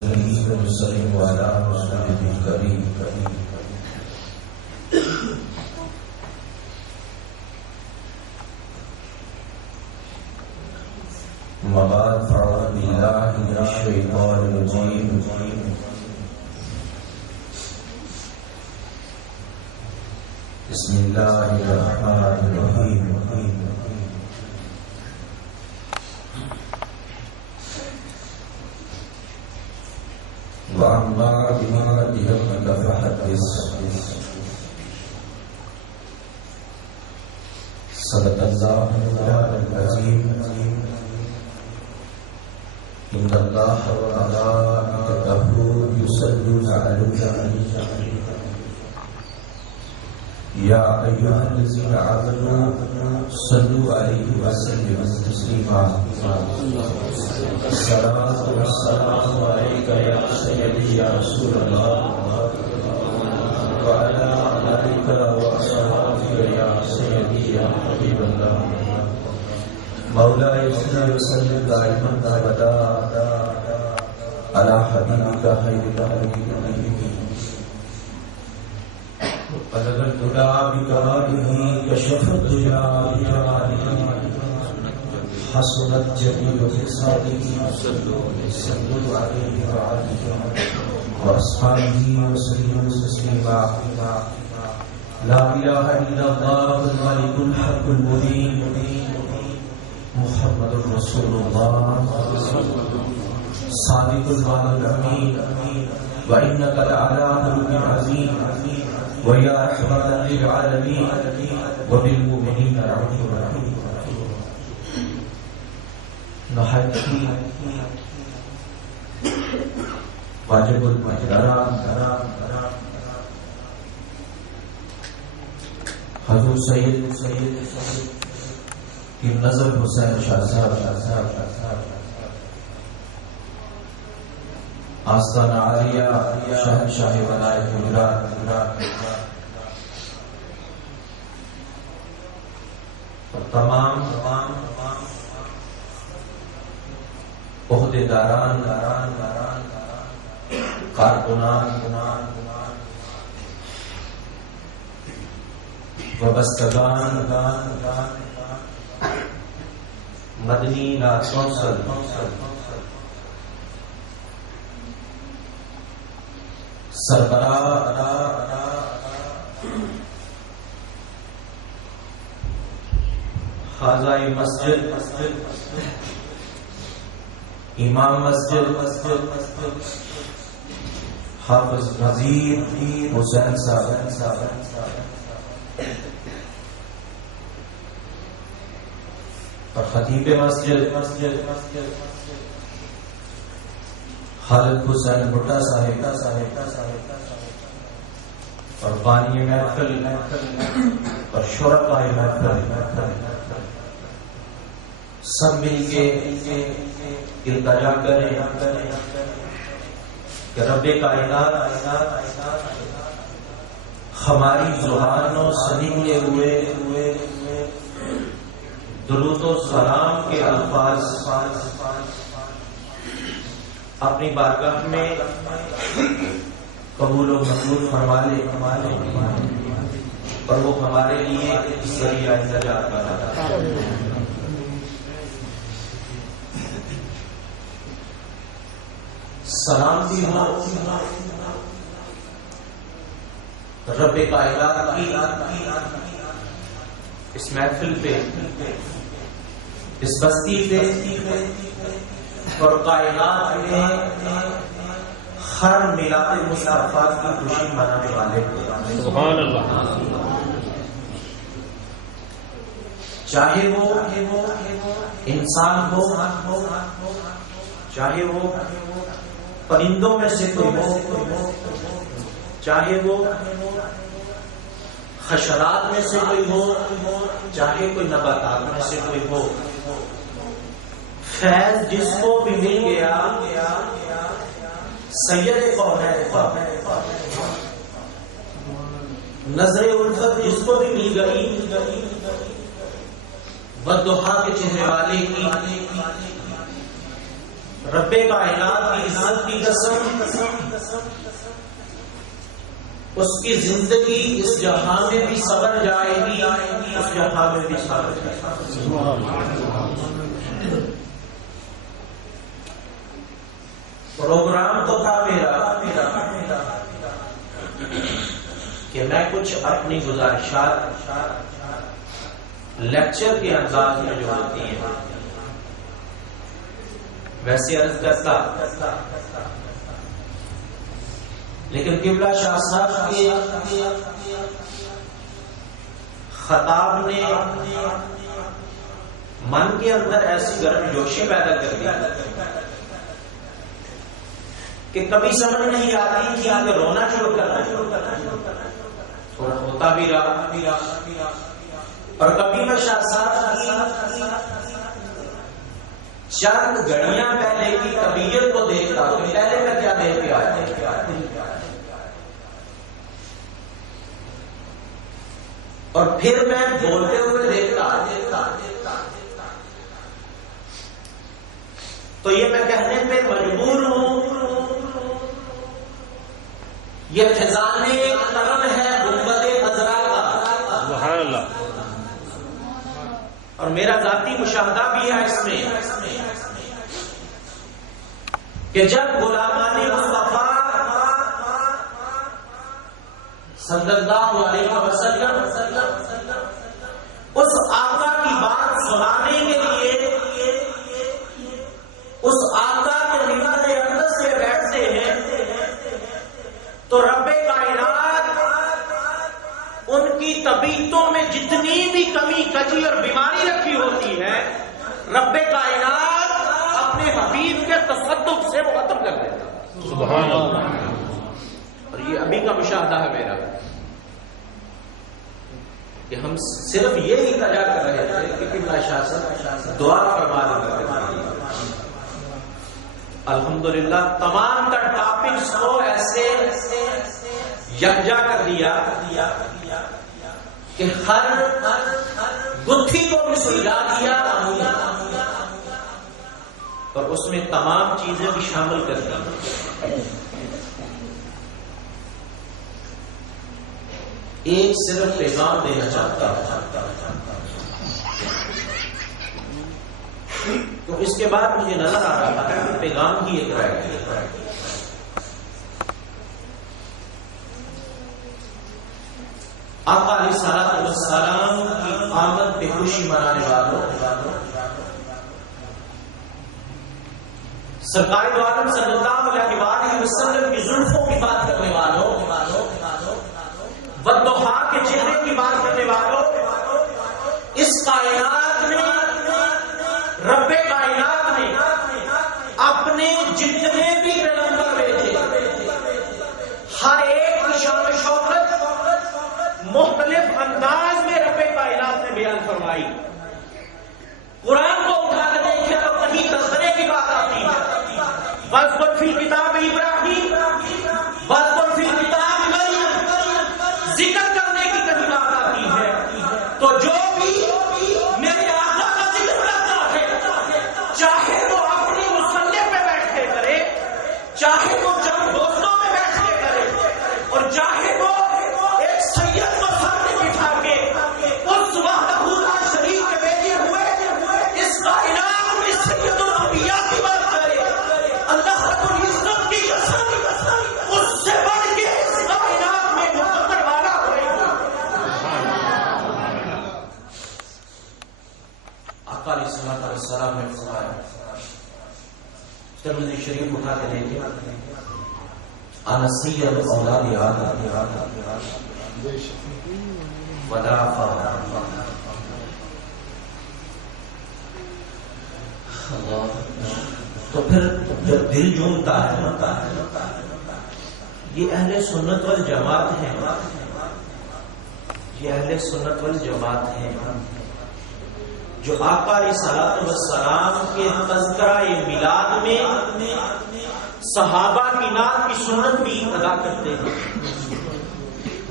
وسلم على رسوله الكريم. أما بعد فأعوذ بالله من الشيطان الرجيم. بسم الله الرحمن الرحيم. وأما بنعمة ربك فحدث. صدق الله العظيم. إن الله وملائكته يصلون على النبي يا أيها الذين آمنوا صلوا عليه وسلموا تسليما. الصلاة والسلام عليك يا سيدي يا رسول الله وعلى آلك وأصحابك يا سيدي يا حبيب الله. مولاي صل وسلم دائما أبدا على حبيبك خير الخلق. بلغ الهدى بكماله كشف الدجى بجماله حسنت جميع خصاله. صلوا عليه وعلى وأصحابه وسلموا تسليما. لا إله إلا الله الملك الحق المبين محمد رسول الله صادق الوعد الأمين. وإنك لعلى خلق عظيم ويا رحمة للعالمين وبالمؤمنين رؤوف رحيم. نہایت ہی واجب الاحترام حضور سید کی نظر حسین شاہ صاحب آستانہ عالیہ شہنشاہ ولایت گجرات اور تمام عہدے داران کارکنان وابستگان مدنی نعت کونسل سربراہ خازائے مسجد امام مسجد حافظ نذیر حسین صاحب اور خطیب مسجد خالد حسین بھٹا صاحب اور بانی محفل اور شرکائے محفل سب مل کے التجا کریں کہ رب کائنات ہماری زبانوں سے نکلے ہوئے درود و سلام کے الفاظ اپنی بارگاہ میں قبول و مقبول فرما لے اور وہ ہمارے لیے ذریعہ نجات بنا. سلامتی ہو رب کائنات کی اس محفل پہ اس بستی پہ اور کائنات میں ہر ملاد مصطفیٰ کی خوشی منانے والے سبحان اللہ. چاہے وہ انسان ہو چاہے وہ پرندوں میں سے کوئی ہو چاہے وہ حشرات میں سے کوئی ہو چاہے کوئی نباتات میں سے کوئی ہو، فیض جس کو بھی مل گیا سید کونین نظر الفت جس کو بھی مل گئی والضحیٰ کے چہرے والے کی رب کائنات کی عزت کی قسم، اس کی زندگی اس جہاں میں بھی سور جائے گی، اس جہاں میں بھی سور جائے گی۔ پروگرام تو تھا میرا کہ میں کچھ اپنی گزارشات لیکچر کے انداز میں جو ہوتی ہیں ویسے عرض کرتا، لیکن قبلہ شاہ صاحب کے خطاب نے من کے اندر ایسی گرم جوشی پیدا کر دی کہ کبھی سمجھ نہیں آتی کہ آگے رونا شروع کرنا اور ہوتا بھی رہا، اور کبھی میں شاہ صاحب کی چند گھڑیاں پہلے کی طبیعت کو دیکھتا کہ پہلے میں کیا دیکھ کے آیا، اور پھر میں بولتے ہوئے دیکھتا تو یہ میں کہنے پہ مجبور ہوں، یہ خزانہ کرم ہے گنبد خضرا کا، سبحان اللہ، اور میرا ذاتی مشاہدہ بھی ہے اس میں کہ جب غلامان مصطفیٰ صلی اللہ علیہ وسلم اس آقا کی بات سنانے کے لیے اس آقا کے ممبر اقدس سے بیٹھتے ہیں تو رب کائنات ان کی طبیعتوں میں جتنی بھی کمی کجی اور بیماری رکھی ہوتی ہے رب کائنات اپنے حبیب کے تصدق سے وہ ختم کر دیتا، سبحان اللہ۔ اور یہ ابھی کا مشاہدہ ہے میرا کہ ہم صرف یہ التجا کر رہے تھے کہ قبلہ شاہ صاحب دعا فرما دیں۔ الحمدللہ تمام تر ٹاپکس کو ایسے یکجا کر دیا کہ ہر گتھی کو بھی سلجھا دیا اور اس میں تمام چیزیں بھی شامل کر دی۔ ایک صرف پیغام دینا چاہتا ہوں، تو اس کے بعد مجھے نظر آ رہا ہے کہ پیغام کی ایک رائے ہے۔ آقا علیہ السلام کی آمد پہ خوشی منانے والوں، سرکار دو عالم صلی اللہ علیہ وآلہ وسلم کی زلفوں کی بات کرنے والوں، والضحا کے چہرے کی بات کرنے والوں، اس کائنات میں رب کائنات نے اپنے جتنے بھی پیغمبر بھیجے ہر ایک کی شان و شوکت مختلف انداز میں رب کائنات نے بیان فرمائی۔ قرآن کو اٹھا کے دیکھیں تو کہیں تذکرے کی بات آتی ہے، واذکر فی کتاب ابراہیم، واذکر فی کتاب مریم، ذکر کرنے کی کہیں بات آتی ہے۔ تو جو بھی میرے آقا کا ذکر کرتا ہے چاہے وہ اپنی مصلی پہ بیٹھ کے کرے، چاہے وہ چند دوستوں میں بیٹھ کے کرے، اور چاہے وہ ایک سید کو سامنے بٹھا کے اس وحدہ لا شریک کے بھیجے ہوئے اس کائنات میں سید الانبیاء کی بات کرے، اللہ رب العزت کی قسم اس سے بڑھ کے اس کائنات میں محمد والا کوئی نہیں۔ آقا علیہ السلام نے فرمایا، ترمذی شریف اٹھا کے دیکھیں، انا سید اولاد آدم ولا فخر۔ تو پھر جب دل جھومتا ہے یہ اہل سنت والجماعت ہیں، یہ اہل سنت والجماعت ہیں جو آقا علیہ السلام کے تذکرہ میلاد میں صحابہ کی نعت کی سنت بھی ادا کرتے ہیں،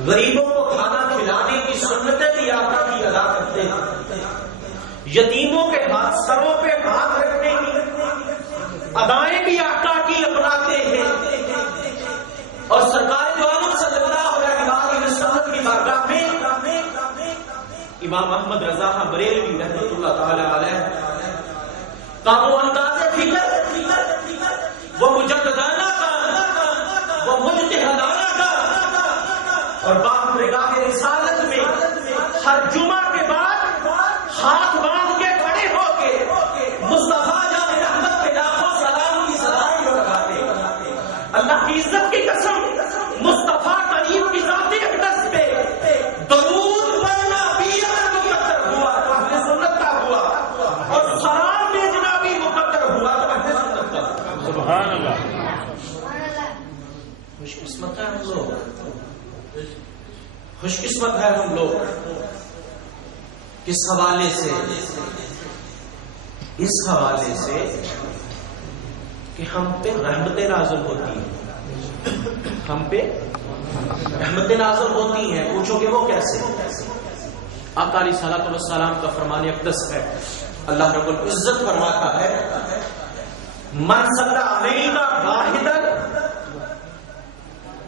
غریبوں کو کھانا کھلانے کی سنتیں بھی آقا کی ادا کرتے ہیں، یتیموں کے سروں پہ ہاتھ رکھنے کی ادائیں بھی آقا کی اپناتے ہیں، اور سرکار دو عالم صلی اللہ علیہ وسلم کی بارگاہ میں امام احمد رضا بریلوی رحمۃ اللہ تعالی علیہ کا وہ انداز فکر، وہ مجددانہ کا، وہ مجتہدانہ کا، اور باپ نگاہ رسالت میں ہر جمعہ کے بعد ہاتھ باندھ کے کھڑے ہو کے مصطفیٰ جان رحمت کے لاکھوں سلام کی صدائیں لگاتے۔ اللہ کی عزت کی قسم، مصطفیٰ کریم کی ذات اقدس پہ درود پڑھنا بھی اگر مقدر ہوا تو اہل سنت کا ہوا، اور سلام بھیجنا بھی مقدر ہوا تو اہل سنت کا ہوا۔ سبحان اللہ۔ خوش قسمت ہے ہم لوگ، خوش قسمت ہے ہم لوگ کس حوالے سے؟ اس حوالے سے کہ ہم پہ رحمتیں نازل ہوتی ہیں، ہم پہ رحمتیں نازل ہوتی ہیں۔ پوچھو کہ وہ کیسے؟ آقا علیہ الصلوۃ والسلام کا فرمان اقدس ہے، اللہ رب العزت فرماتا ہے من صلی علیہ واحدا،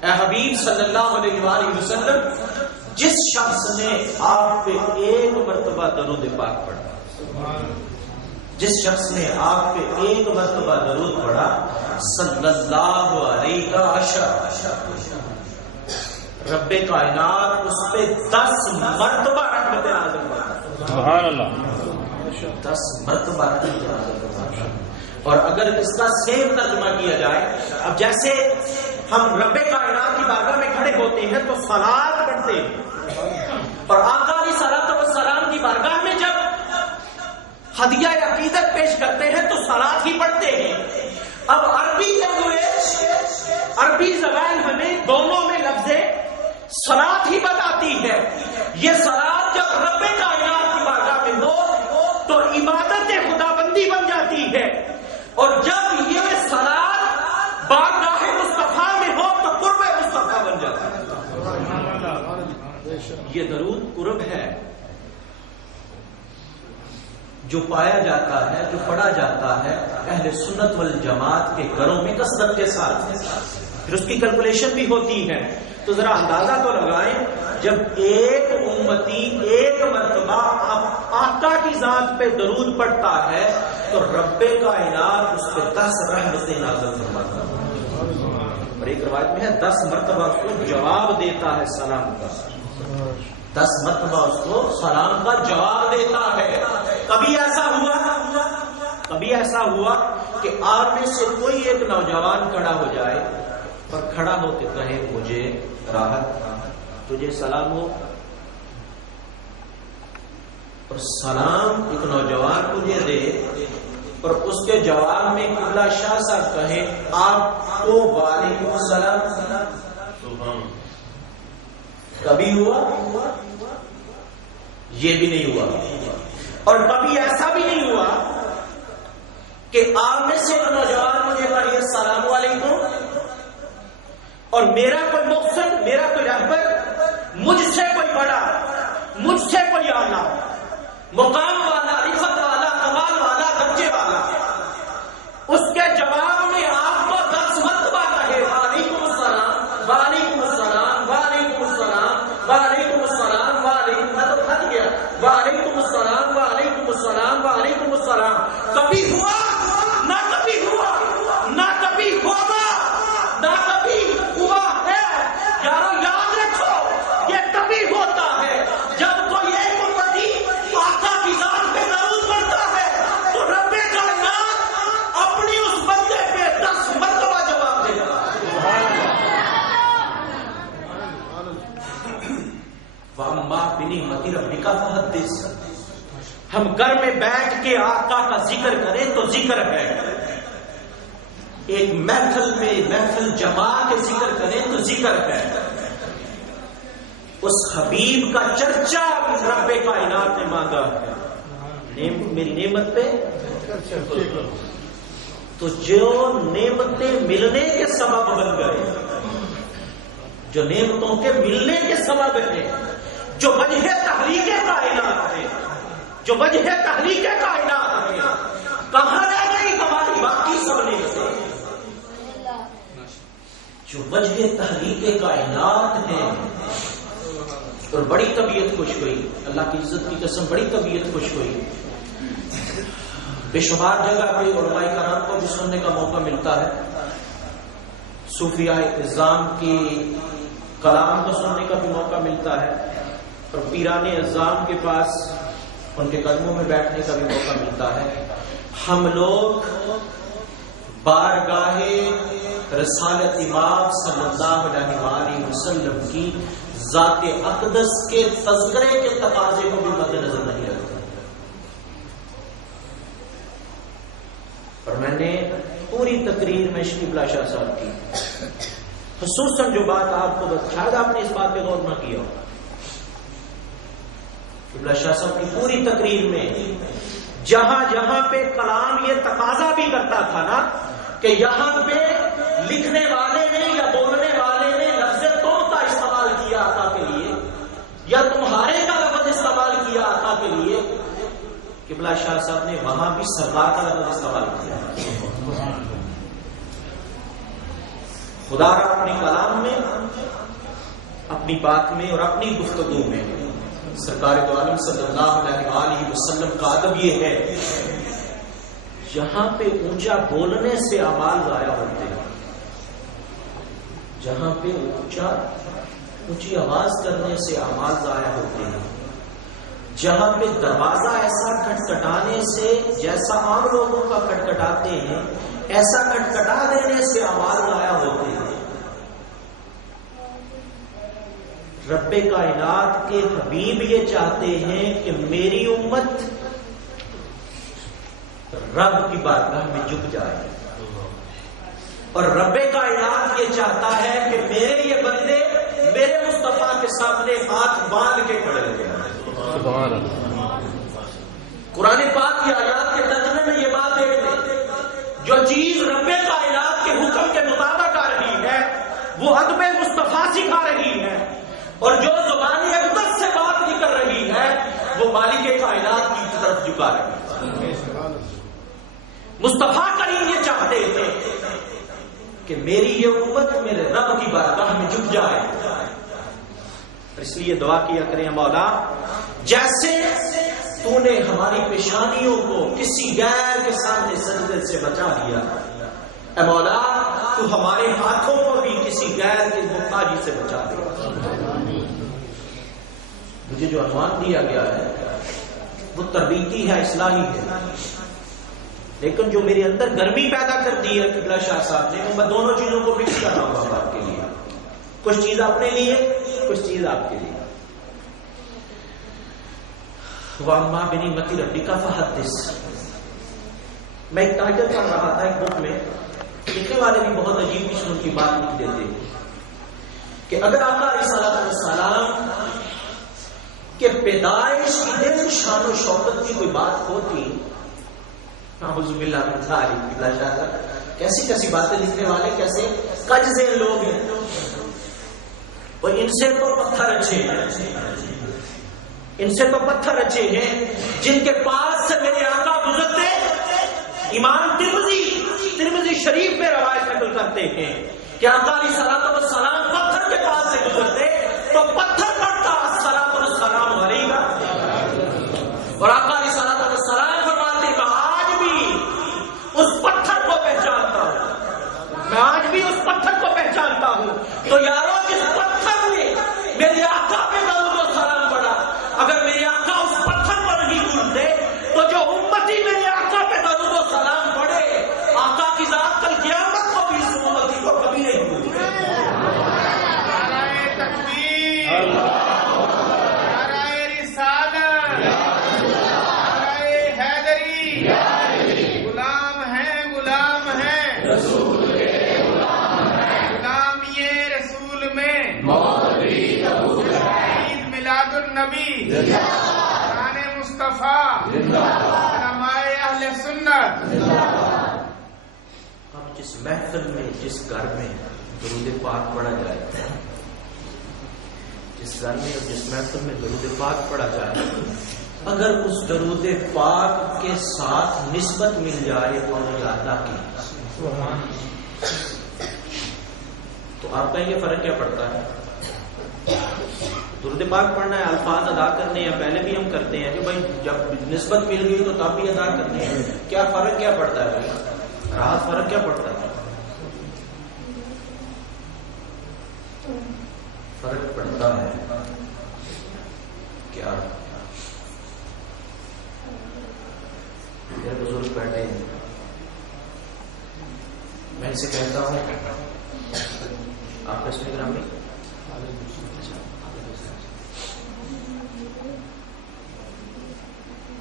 اے حبیب صلی اللہ علیہ وآلہ وسلم، جس شخص نے آپ پہ ایک مرتبہ درود پاک پڑھا، جس شخص نے آپ پہ ایک مرتبہ درود پڑھا، صلی اللہ علیہ عشرہ، رب کائنات اس پہ 10 مرتبہ رحمت نازل فرماتا۔ سبحان اللہ۔ 10 مرتبہ رحمت نازل فرماتا۔ اور اگر اس کا سیم ترجمہ کیا جائے، اب جیسے ہم رب کائنات کی بارگاہ میں کھڑے ہوتے ہیں تو صلات پڑھتے ہیں، اور آقا علیہ الصلوۃ والسلام کی بارگاہ میں جب ہدیہ عقیدت پیش کرتے ہیں تو صلات ہی پڑھتے ہیں۔ اب عربی لینگویج، عربی زبان ہمیں دونوں میں لفظ صلات ہی بتاتی ہے۔ یہ صلات جب رب کائنات کی بارگاہ میں ہو تو عبادت خدا بندی بن جاتی ہے، اور جب یہ صلات بارگاہ مصطفیٰ میں ہو تو قرب مصطفیٰ بن جاتا ہے۔ یہ درود قرب ہے جو پایا جاتا ہے، جو پڑھا جاتا ہے اہل سنت والجماعت کے گھروں میں کثرت کے ساتھ، پھر اس کی کیلکولیشن بھی ہوتی ہے۔ تو ذرا اندازہ تو لگائیں، جب ایک امتی ایک مرتبہ آقا کی ذات پہ درود پڑھتا ہے تو رب کائنات اس پہ 10 رحمتیں نازل فرماتا ہے، اور ایک روایت میں ہے 10 مرتبہ اس کو جواب دیتا ہے سلام کا، 10 مرتبہ اس کو سلام کا جواب دیتا ہے۔ کبھی ایسا ہوا کہ آپ میں سے کوئی ایک نوجوان کھڑا ہو جائے اور کھڑا ہو کے کہے مجھے راحت، تجھے سلام ہو، اور سلام ایک نوجوان مجھے دے اور اس کے جواب میں قبلہ شاہ صاحب کہے آپ کو وعلیکم السلام، کبھی ہوا؟ یہ بھی نہیں ہوا۔ اور کبھی ایسا بھی نہیں ہوا کہ آپ میں سے نوجوان مجھے کہے السلام علیکم، اور میرا کوئی مقصد، میرا کوئی رہبر، مجھ سے کوئی بڑا، مجھ سے کوئی اعلیٰ، مقام والا، رفت والا، کمال والا، درجے والا، اس کے جواب میں آپ کو 10 مرتبہ کہے وعلیکم السلام، وعلیکم السلام، وعلیکم السلام، وعلیکم السلام، وعلیکم، میں تو تھک گیا، وعلیکم السلام، وعلیکم السلام، وعلیکم السلام۔ کبھی ہوا؟ نہ کبھی ہوا، نہ کبھی ہوگا، نہ کبھی ہوا ہے۔ یارو یاد رکھو، یہ کبھی ہوتا ہے جب کوئی ایک امتی آقا کی ذات پہ درود پڑھتا ہے تو رب کائنات اپنی اس بندے پہ 10 مرتبہ جواب دیتا ہے۔ وَأَمَّا بِنِعْمَتِ رَبِّكَ فَحَدِّثْ۔ ہم گھر میں بیٹھ کے آقا کا ذکر کریں تو ذکر ہے، ایک محفل میں محفل جما کے ذکر کریں تو ذکر ہے، اس حبیب کا چرچا رب کائنات نے مانگا ہے، میری نعمت پہ تو جو نعمتیں ملنے کے سبب بن گئے، جو نعمتوں کے ملنے کے سبب ہیں، جو وجہ تحریک کائنات ہے، جو وجہ تحریک کائنات ہے، کہاں رہ گئی ہماری باقی سب نے؟ جو وجہ تحریک کائنات ہے، اور بڑی طبیعت خوش ہوئی، اللہ کی عزت کی قسم بڑی طبیعت خوش ہوئی. بے شمار جگہ پہ علماء کرام کو بھی سننے کا موقع ملتا ہے، صوفیاء اعظام کی کلام کو سننے کا بھی موقع ملتا ہے، اور پیران اعظام کے پاس ان کے قدموں میں بیٹھنے کا بھی موقع ملتا ہے. ہم لوگ بارگاہ رسالت امام صلی اللہ علیہ وآلہ وسلم کی ذات اقدس کے تذکرے کے تقاضے کو بھی مد نظر نہیں رکھتے. اور میں نے پوری تقریر میں شکیب شاہ صاحب کی خصوصاً جو بات آپ کو شاید آپ نے اس بات پہ غور نہ کیا ہو، شکیب شاہ صاحب کی پوری تقریر میں جہاں جہاں پہ کلام یہ تقاضا بھی کرتا تھا نا کہ یہاں پہ لکھنے والے نے یا بولنے والے نے لفظ تم کا استعمال کیا آقا کے لیے، یا تمہارے کا لفظ استعمال کیا آقا کے لیے، قبلہ شاہ صاحب نے وہاں بھی سرکار کا لفظ استعمال کیا. خدا را اپنے کلام میں، اپنی بات میں اور اپنی گفتگو میں سرکار دو عالم صلی اللہ علیہ وآلہ وسلم کا ادب یہ ہے، جہاں پہ اونچا بولنے سے اعمال ضائع ہوتے ہیں، جہاں پہ اونچی آواز کرنے سے اعمال ضائع ہوتے ہیں، جہاں پہ دروازہ ایسا کھٹکھٹانے سے جیسا عام لوگوں کا کھٹکھٹاتے ہیں ایسا کھٹکھٹا دینے سے اعمال ضائع ہوتے ہیں. رب کائنات کے حبیب یہ چاہتے ہیں کہ میری امت رب کی بارگاہ میں جھک جائے، اور رب کائنات یہ چاہتا ہے کہ میرے یہ بندے میرے مصطفیٰ کے سامنے ہاتھ باندھ کے کھڑے ہو جائیں. قرآن پاک کی آیات کے ترجمے میں یہ بات دیکھ لیں، جو چیز رب کائنات کے حکم کے مطابق آ رہی ہے وہ ادب مصطفیٰ سکھا رہی ہے، اور جو زبانی اقدس سے بات نکل رہی ہے وہ مالک کائنات کی طرف جھکا رہی ہے. مصطفیٰ کریم یہ چاہتے تھے کہ میری یہ امت میرے رب کی بارگاہ میں جھک جائے. اس لیے دعا کیا کریں، مولا جیسے تو نے ہماری پیشانیوں کو کسی غیر کے سامنے سجدے سے بچا لیا، اے مولا تو ہمارے ہاتھوں کو بھی کسی غیر کی محتاجی سے بچا دے. مجھے جو عنوان دیا گیا ہے وہ تربیتی ہے، اصلاحی ہے، لیکن جو میرے اندر گرمی پیدا کر دی ہے قبلہ شاہ صاحب نے، میں دونوں چیزوں کو مکس کر رہا ہوں آپ کے لیے، کچھ چیز اپنے لیے کچھ چیز آپ کے لیے. وَأَمَّا بِنِعْمَتِ رَبِّكَ فَحَدِّثْ. میں ایک ٹائٹل پڑھ رہا تھا ایک بک میں، لکھنے والے بھی بہت عجیب قسم کی بات لکھ دیتے کہ اگر آقا علیہ السلام کہ پیدائش کی دن شان و شوکت کی کوئی بات ہوتی، اعوذ باللہ من ذالک، کیسی کیسی باتیں لکھنے والے کیسے قجزے لوگ ہیں، اور ان سے تو پتھر اچھے ہیں، ان سے تو پتھر اچھے ہیں جن کے پاس سے میرے آقا گزرتے. امام ترمذی شریف میں روایت نقل کرتے ہیں کہ آقا علیہ السلام پتھر کے پاس سے گزرتے تو پتھر پڑتا الصلاۃ والسلام علیہ، اور آقا علیہ السلام فرماتے کہ آج بھی اس پتھر کو پہچانتا ہوں، میں آج بھی اس پتھر کو پہچانتا ہوں. تو یارو جس پتھر نے میرے آقا پہ درود و سلام پڑا، اگر میرے آقا اس پتھر پر نہیں گزرتے تو جو امتی میرے آقا پہ درود و سلام پڑے، آقا کی ذات کل قیامت کو بھی اس امتی کو کبھی نہیں بھولتے. نبی قرآن مصطفیٰ علماء اہل سنت. اب جس محفل میں جس گھر میں درود پاک پڑھا جائے، جس گھر میں اور جس محفل میں درود پاک پڑھا جائے، اگر اس درود پاک کے ساتھ نسبت مل جائے اور اللہ کی، تو آپ کا یہ فرق کیا پڑتا ہے؟ درود پاک پڑھنا ہے، الفاظ ادا کرنے ہیں، پہلے بھی ہم کرتے ہیں کہ بھائی جب نسبت مل گئی تو تب بھی ادا کرنے ہیں، کیا فرق کیا پڑتا ہے بھائی؟ راحت فرق کیا پڑتا ہے؟ فرق پڑتا ہے کیا؟ میرے بزرگ بیٹھے ہیں، میں ان سے کہتا ہوں آپ کا اسم گرامی،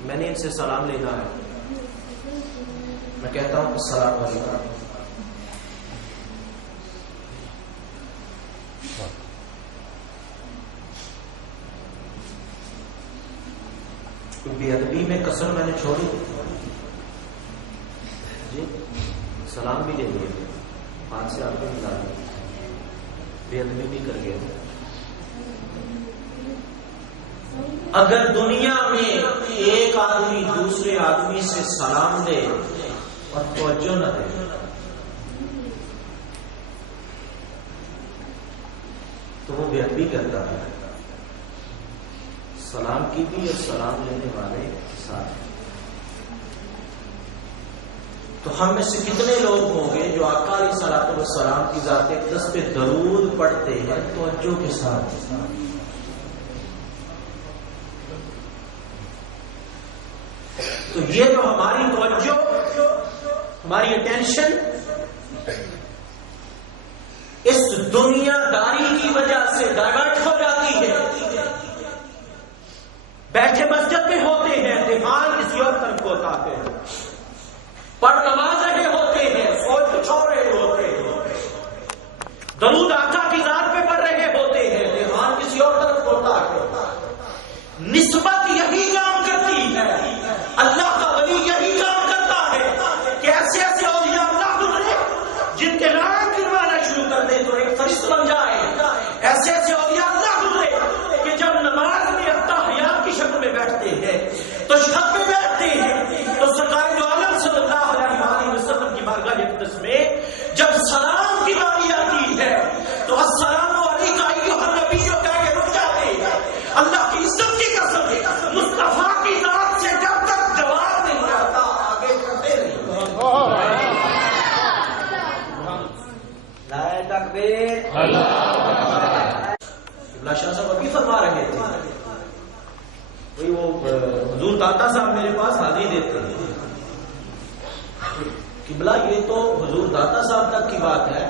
میں نے ان سے سلام لینا ہے، میں کہتا ہوں السلام علیکم، بے ادبی میں کسر میں نے چھوڑی جی، سلام بھی لے لیے، ہاتھ سے آپ کو ملا دیا، بے ادبی بھی کر گیا۔ اگر دنیا میں ایک آدمی دوسرے آدمی سے سلام دے اور توجہ نہ دے تو وہ بے ادبی کرتا ہے۔ سلام کی بھی اور سلام لینے والے ساتھ، تو ہم میں سے کتنے لوگ ہوں گے جو آقا علیہ الصلوۃ والسلام کی ذات اقدس پہ درود پڑھتے ہیں توجہ کے ساتھ؟ تو یہ جو ہماری توجہ، ہماری اٹینشن اس دنیا داری کی وجہ سے ڈائیورٹ ہو جاتی ہے، بیٹھے مسجد میں ہوتے ہیں، دھیان کسی اور طرف ہوتا ہے، پڑھ نماز رہے ہوتے ہیں، سوچ کچھ اور رہے ہوتے ہیں، درود آقا کی ذات پہ پڑھ رہے ہوتے ہیں، دھیان کسی اور طرف ہوتا ہے۔ نسبت یہی کام کرتی ہے، اللہ کا ولی یہی کام کرتا ہے کہ ایسے ایسے اولیاء اللہ گزرے جن کے نام گنوانا شروع کر دے تو ایک فرشت بن جائے، ایسے ایسے اولیاء اللہ گزرے کہ جب نماز میں التحیات کی شکل میں بیٹھتے ہیں تو چھت پہ بیٹھتے ہیں تو سرکار دو عالم صلی اللہ علیہ وسلم کی بارگاہ اقدس میں جب سلام کی باری آتی ہے تو السلام علیکم ایھا النبی کہہ کے رک جاتے ہیں۔ اللہ کی عزت کی قسم مصطفیٰ کی ذات سے جب تک جواب نہیں آتا آگے کرتے رہیے۔ نعرہ تکبیر، اللہ شاہ صاحب ابھی فرما رہے تھے، وہی وہ حضور داتا صاحب میرے پاس حاضری دیتے ہیں، قبلہ یہ تو حضور داتا صاحب تک کی بات ہے،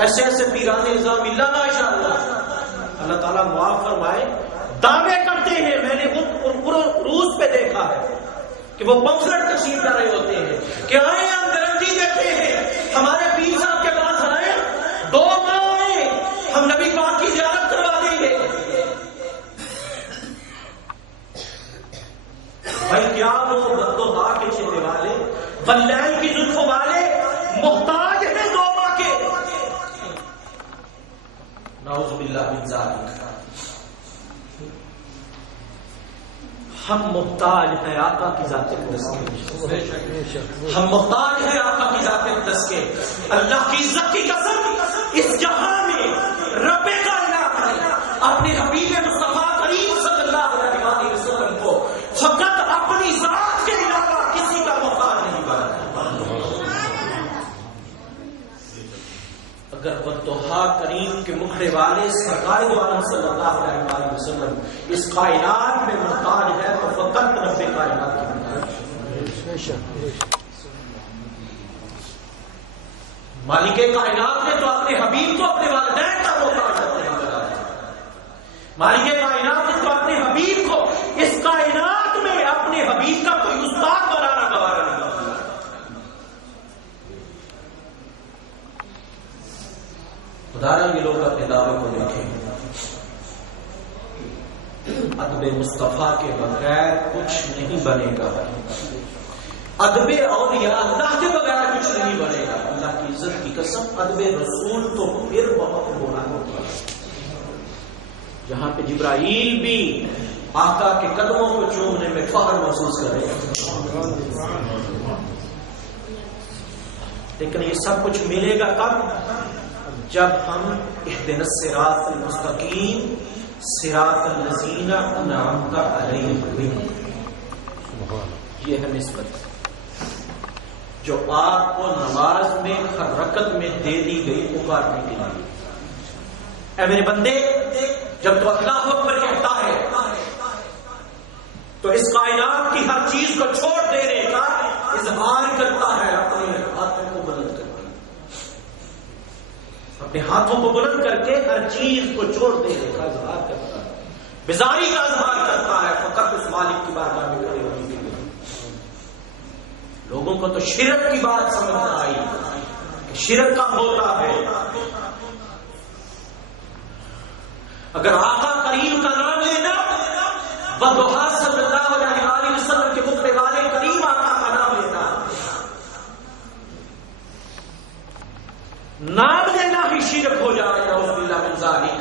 ایسے ایسے پیران نظام اللہ ماشاء اللہ تعالیٰ معاف فرمائے دعوے کرتے ہیں۔ میں نے روس پہ دیکھا ہے کہ وہ پمفلٹ تشریف لا رہے ہوتے ہیں کہ آئے ہم گارنٹی دیتے ہیں، ہمارے پیر صاحب کے پاس آئے، 2 ماہ آئے، ہم نبی پاک کی زیارت کروا دیں گے۔ بھائی کیا وہ بددعا کے چہرے والے، بلیل کی زلفوں والے محتاج ہیں 2 ماہ کے؟ نعوذ باللہ من ذالک۔ ہم محتاج ہیں آقا کی ذات اقدس کے، ہم محتاج ہیں آقا کی ذات اقدس کے۔ اللہ کی عزت کی قسم اس جہاں میں رب کائنات نے اپنے حبیب مصطفیٰ کریم صلی اللہ علیہ وسلم کو فقط اپنی ذات کے علاوہ کسی کا محتاج نہیں بنایا۔ اگر بددعا کریم کے مکھڑے والے سرکار دو عالم صلی اللہ علیہ وسلم اس کائنات میں محتاج ہے تو فقط رب کائنات کی محتاج ہے۔ مالک کائنات نے تو اپنے حبیب کو اپنے والدین کا محتاج بنایا، مالک کائنات نے تو اپنے حبیب کو اس کائنات میں اپنے حبیب کا کوئی استاد بنانا گوارا نہیں۔ خدایا یہ لوگ اپنے دعوے کو دیکھیں، ادب مصطفیٰ کے بغیر کچھ نہیں بنے گا، ادب اولیاء اللہ کے بغیر کچھ نہیں بنے گا۔ اللہ کی عزت کی قسم ادب رسول تو پھر بہت ہونا ہوگا، جہاں پہ جبرائیل بھی آقا کے قدموں کو چومنے میں فخر محسوس کرے گا۔ لیکن یہ سب کچھ ملے گا کب؟ جب ہم اهدنا الصراط المستقیم صراط الذین انعمت علیہم، یہ ہے نسبت جو آپ کو نماز میں ہر رکعت میں دے دی گئی پکارنے کے لیے. اے میرے بندے، جب تو اللہ اکبر کہتا ہے تو اس کائنات کی ہر چیز کو چھوڑ دینے کا اظہار کرتا ہے، اپنے ہاتھوں کو بلند کر کے، اپنے ہاتھوں کو بلند کر کے ہر چیز کو چھوڑ دینے کا اظہار کرتا ہے، بیزاری کا اظہار کرتا ہے فقط اس مالک کی بارگاہ میں کھڑے ہونے کے لیے. لوگوں کو تو شرک کی بات سمجھ نہ آئی کہ شرک کب ہوتا ہے. اگر آقا کریم کا نام لینا، والضحیٰ صلی اللہ علیہ وآلہ وسلم کے مکھ والے کریم آقا کا نام لینا، نام لینا ہی شرک ہو جائے نعوذ باللہ من ذالک،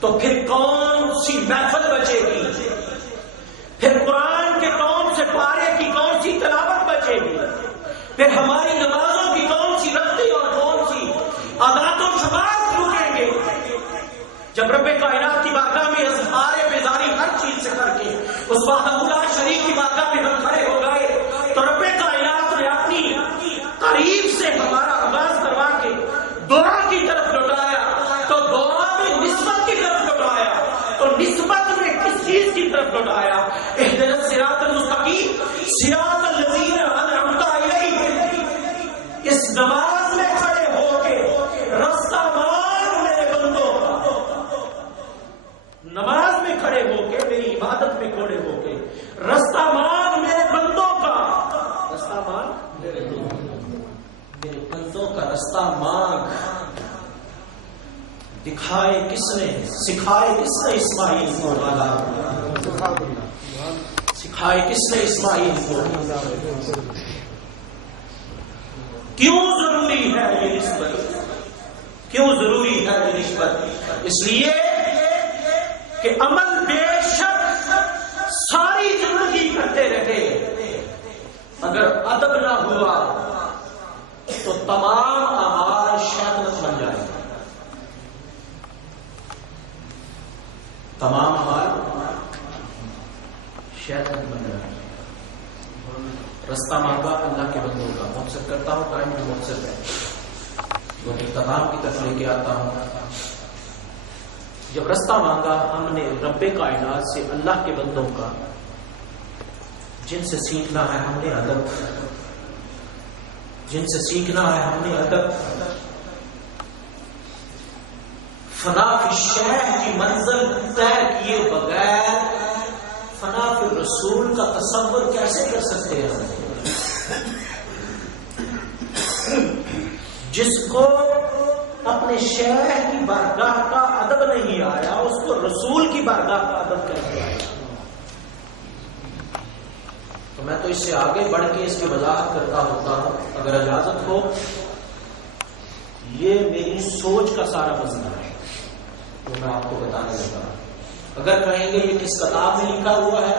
تو پھر کون سی محفل بچے گی؟ پھر قرآن کے کون سے پارے کی کون سی تلاوت بچے گی؟ پھر ہماری نمازوں کی کون سی رفتی اور کون سی عادات و شمار رکیں گے؟ جب رب کائنات کی بارگاہ میں اظہار بیزاری ہر چیز سے کر کے اس وحدہ لا شریک کی بارگاہ میں ہم کھڑے ہو گئے تو رب کائنات نے اپنی قریب سے ہمارا آغاز کروا کے دعا کی طرف لوٹایا، تو دعا میں نسبت کی طرف لوٹایا، تو نسبت میں کس چیز کی طرف لوٹایا؟ اهدنا الصراط المستقیم صراط الذین انعمت علیہم. اس نماز میں کھڑے ہو کے رستہ مار میرے بندوں کا، نماز میں کھڑے ہو کے میری عبادت میں کھڑے ہو کے رستہ مار میرے بندوں کا، رستہ مار میرے بندوں کا رستہ مانگ. دکھائے کس نے، سکھائے کس نے اسماعیل کو والا، سکھائے کس نے اسماعیل کو؟ کیوں ضروری ہے یہ نسبت؟ کیوں ضروری ہے یہ نسبت؟ اس لیے کہ عمل بے شک ساری زندگی کرتے رہے، اگر ادب نہ ہوا تو تمام اعمال شیطنت بن جائے، تمام اعمال شیطنت بن جائے. رستہ مانگا اللہ کے بندوں کا، مقصد کرتا ہوں ٹائم بھی مقصد ہے، وہ اختتام کی طرف لے کے آتا ہوں. جب رستہ مانگا ہم نے رب کائنات سے، اللہ کے بندوں کا، جن سے سیکھنا ہے ہم نے ادب، جن سے سیکھنا ہے ہم نے ادب. فنا فی شیخ کی منزل طے کیے بغیر فنا فی رسول کا تصور کیسے کر سکتے ہیں؟ جس کو اپنے شیخ کی بارگاہ کا ادب نہیں آیا، اس کو رسول کی بارگاہ کا ادب کیسے آیا؟ تو میں تو اس سے آگے بڑھ کے اس کی وضاحت کرتا ہوتا ہوں، اگر اجازت ہو. یہ میری سوچ کا سارا مسئلہ ہے تو میں آپ کو بتانے لگا. اگر کہیں گے یہ کس کتاب میں لکھا ہوا ہے،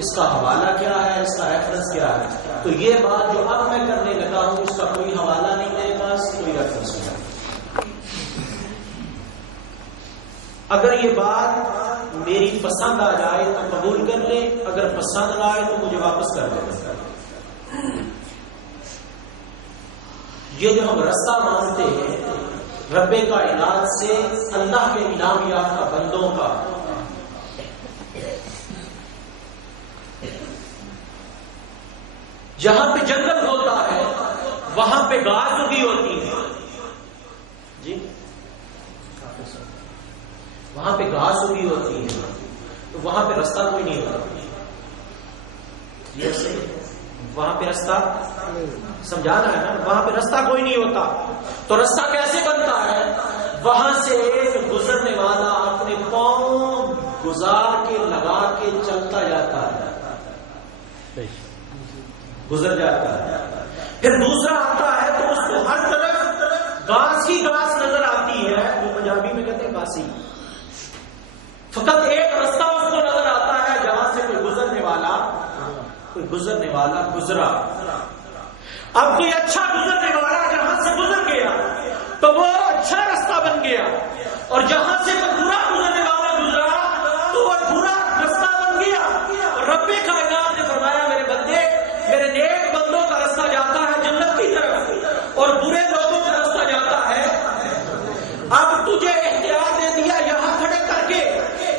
اس کا حوالہ کیا ہے، اس کا ریفرنس کیا ہے، تو یہ بات جو اب میں کرنے لگا ہوں اس کا کوئی حوالہ نہیں میرے پاس، کوئی ریفرنس نہیں. اگر یہ بات میری پسند آ جائے تو قبول کر لے، اگر پسند نہ آئے تو مجھے واپس کر دے. یہ جو ہم رستہ مانگتے ہیں رب کائنات سے، اللہ کے انعام یافتہ بندوں کا، جہاں پہ جنگل ہوتا ہے وہاں پہ گھاس اگی ہوتی ہے، جی وہاں پہ گھاس اگی ہوتی ہے، تو وہاں پہ رستہ کوئی نہیں ہوتا. جیسے وہاں پہ رستہ سمجھانا ہے نا، وہاں پہ رستہ کوئی نہیں ہوتا، تو رستہ کیسے بنتا ہے؟ وہاں سے گزرنے والا اپنے پاؤں گزار کے لگا کے چلتا جاتا ہے، گزر جاتا ہے. پھر دوسرا آتا ہے تو اس کو ہر طرف گھاس ہی گھاس نظر آتی ہے، وہ پنجابی میں کہتے ہیں گھاسی. فقط ایک رستہ اس کو نظر آتا ہے جہاں سے کوئی گزرنے والا گزرا. اب کوئی اچھا گزرنے والا جہاں سے گزر گیا تو وہ اچھا راستہ بن گیا، اور جہاں سے وہ برا گزرنے والا گزرا تو وہ برا راستہ بن گیا۔ اور رب کائنات نے فرمایا میرے بندے، میرے نیک بندوں کا راستہ جاتا ہے جنت کی طرف اور برے لوگوں کا راستہ جاتا ہے۔ اب تجھے اختیار دے دیا یہاں کھڑے کر کے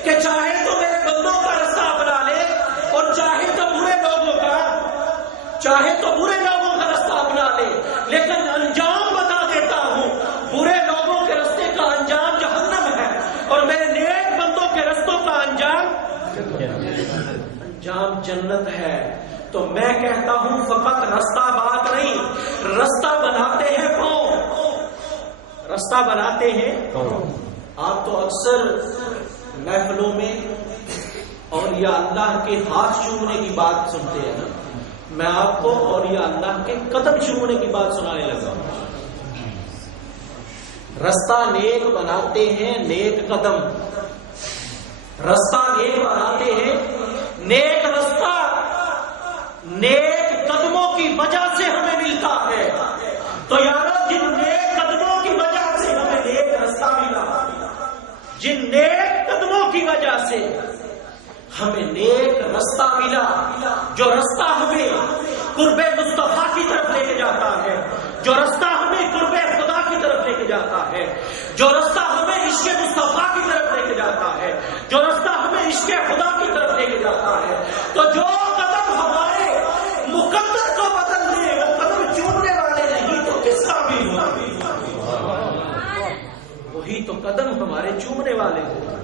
کہ چاہے تو میرے بندوں کا راستہ اپنا لے اور چاہے تو برے لوگوں کا راستہ اپنا لے، لیکن انجام بتا دیتا ہوں، برے لوگوں کے راستے کا انجام جہنم ہے اور میرے نیک بندوں کے راستوں کا انجام جنت ہے۔ تو میں کہتا ہوں فقط راستہ بات نہیں، راستہ بناتے ہیں کون؟ راستہ بناتے ہیں آپ تو اکثر محفلوں میں اور یا اللہ کے ہاتھ چومنے کی بات سنتے ہیں نا، میں آپ کو اور یا اللہ کے قدم چومنے کی بات سنانے لگا ہوں۔ راستہ نیک بناتے ہیں نیک قدم، راستہ نیک بناتے ہیں نیک راستہ نیک قدموں کی وجہ سے ہمیں ملتا ہے۔ تو یارو جن نیک قدموں کی وجہ سے ہمیں نیک راستہ ملا، جن نیک قدموں کی وجہ سے ہمیں نیک راستہ ملا، جو راستہ ہمیں قرب مصطفیٰ کی طرف لے کے جاتا ہے، جو راستہ ہمیں قرب خدا کی طرف لے کے جاتا ہے، جو راستہ ہمیں عشق مصطفیٰ کی طرف لے کے جاتا ہے، جو راستہ ہمیں عشق خدا کی طرف لے کے جاتا ہے، تو جو قدم ہمارے مقدر کو بدل دے وہ قدم چومنے والے نہیں تو کس کا بھی وہی تو قدم ہمارے چومنے والے ہوگا۔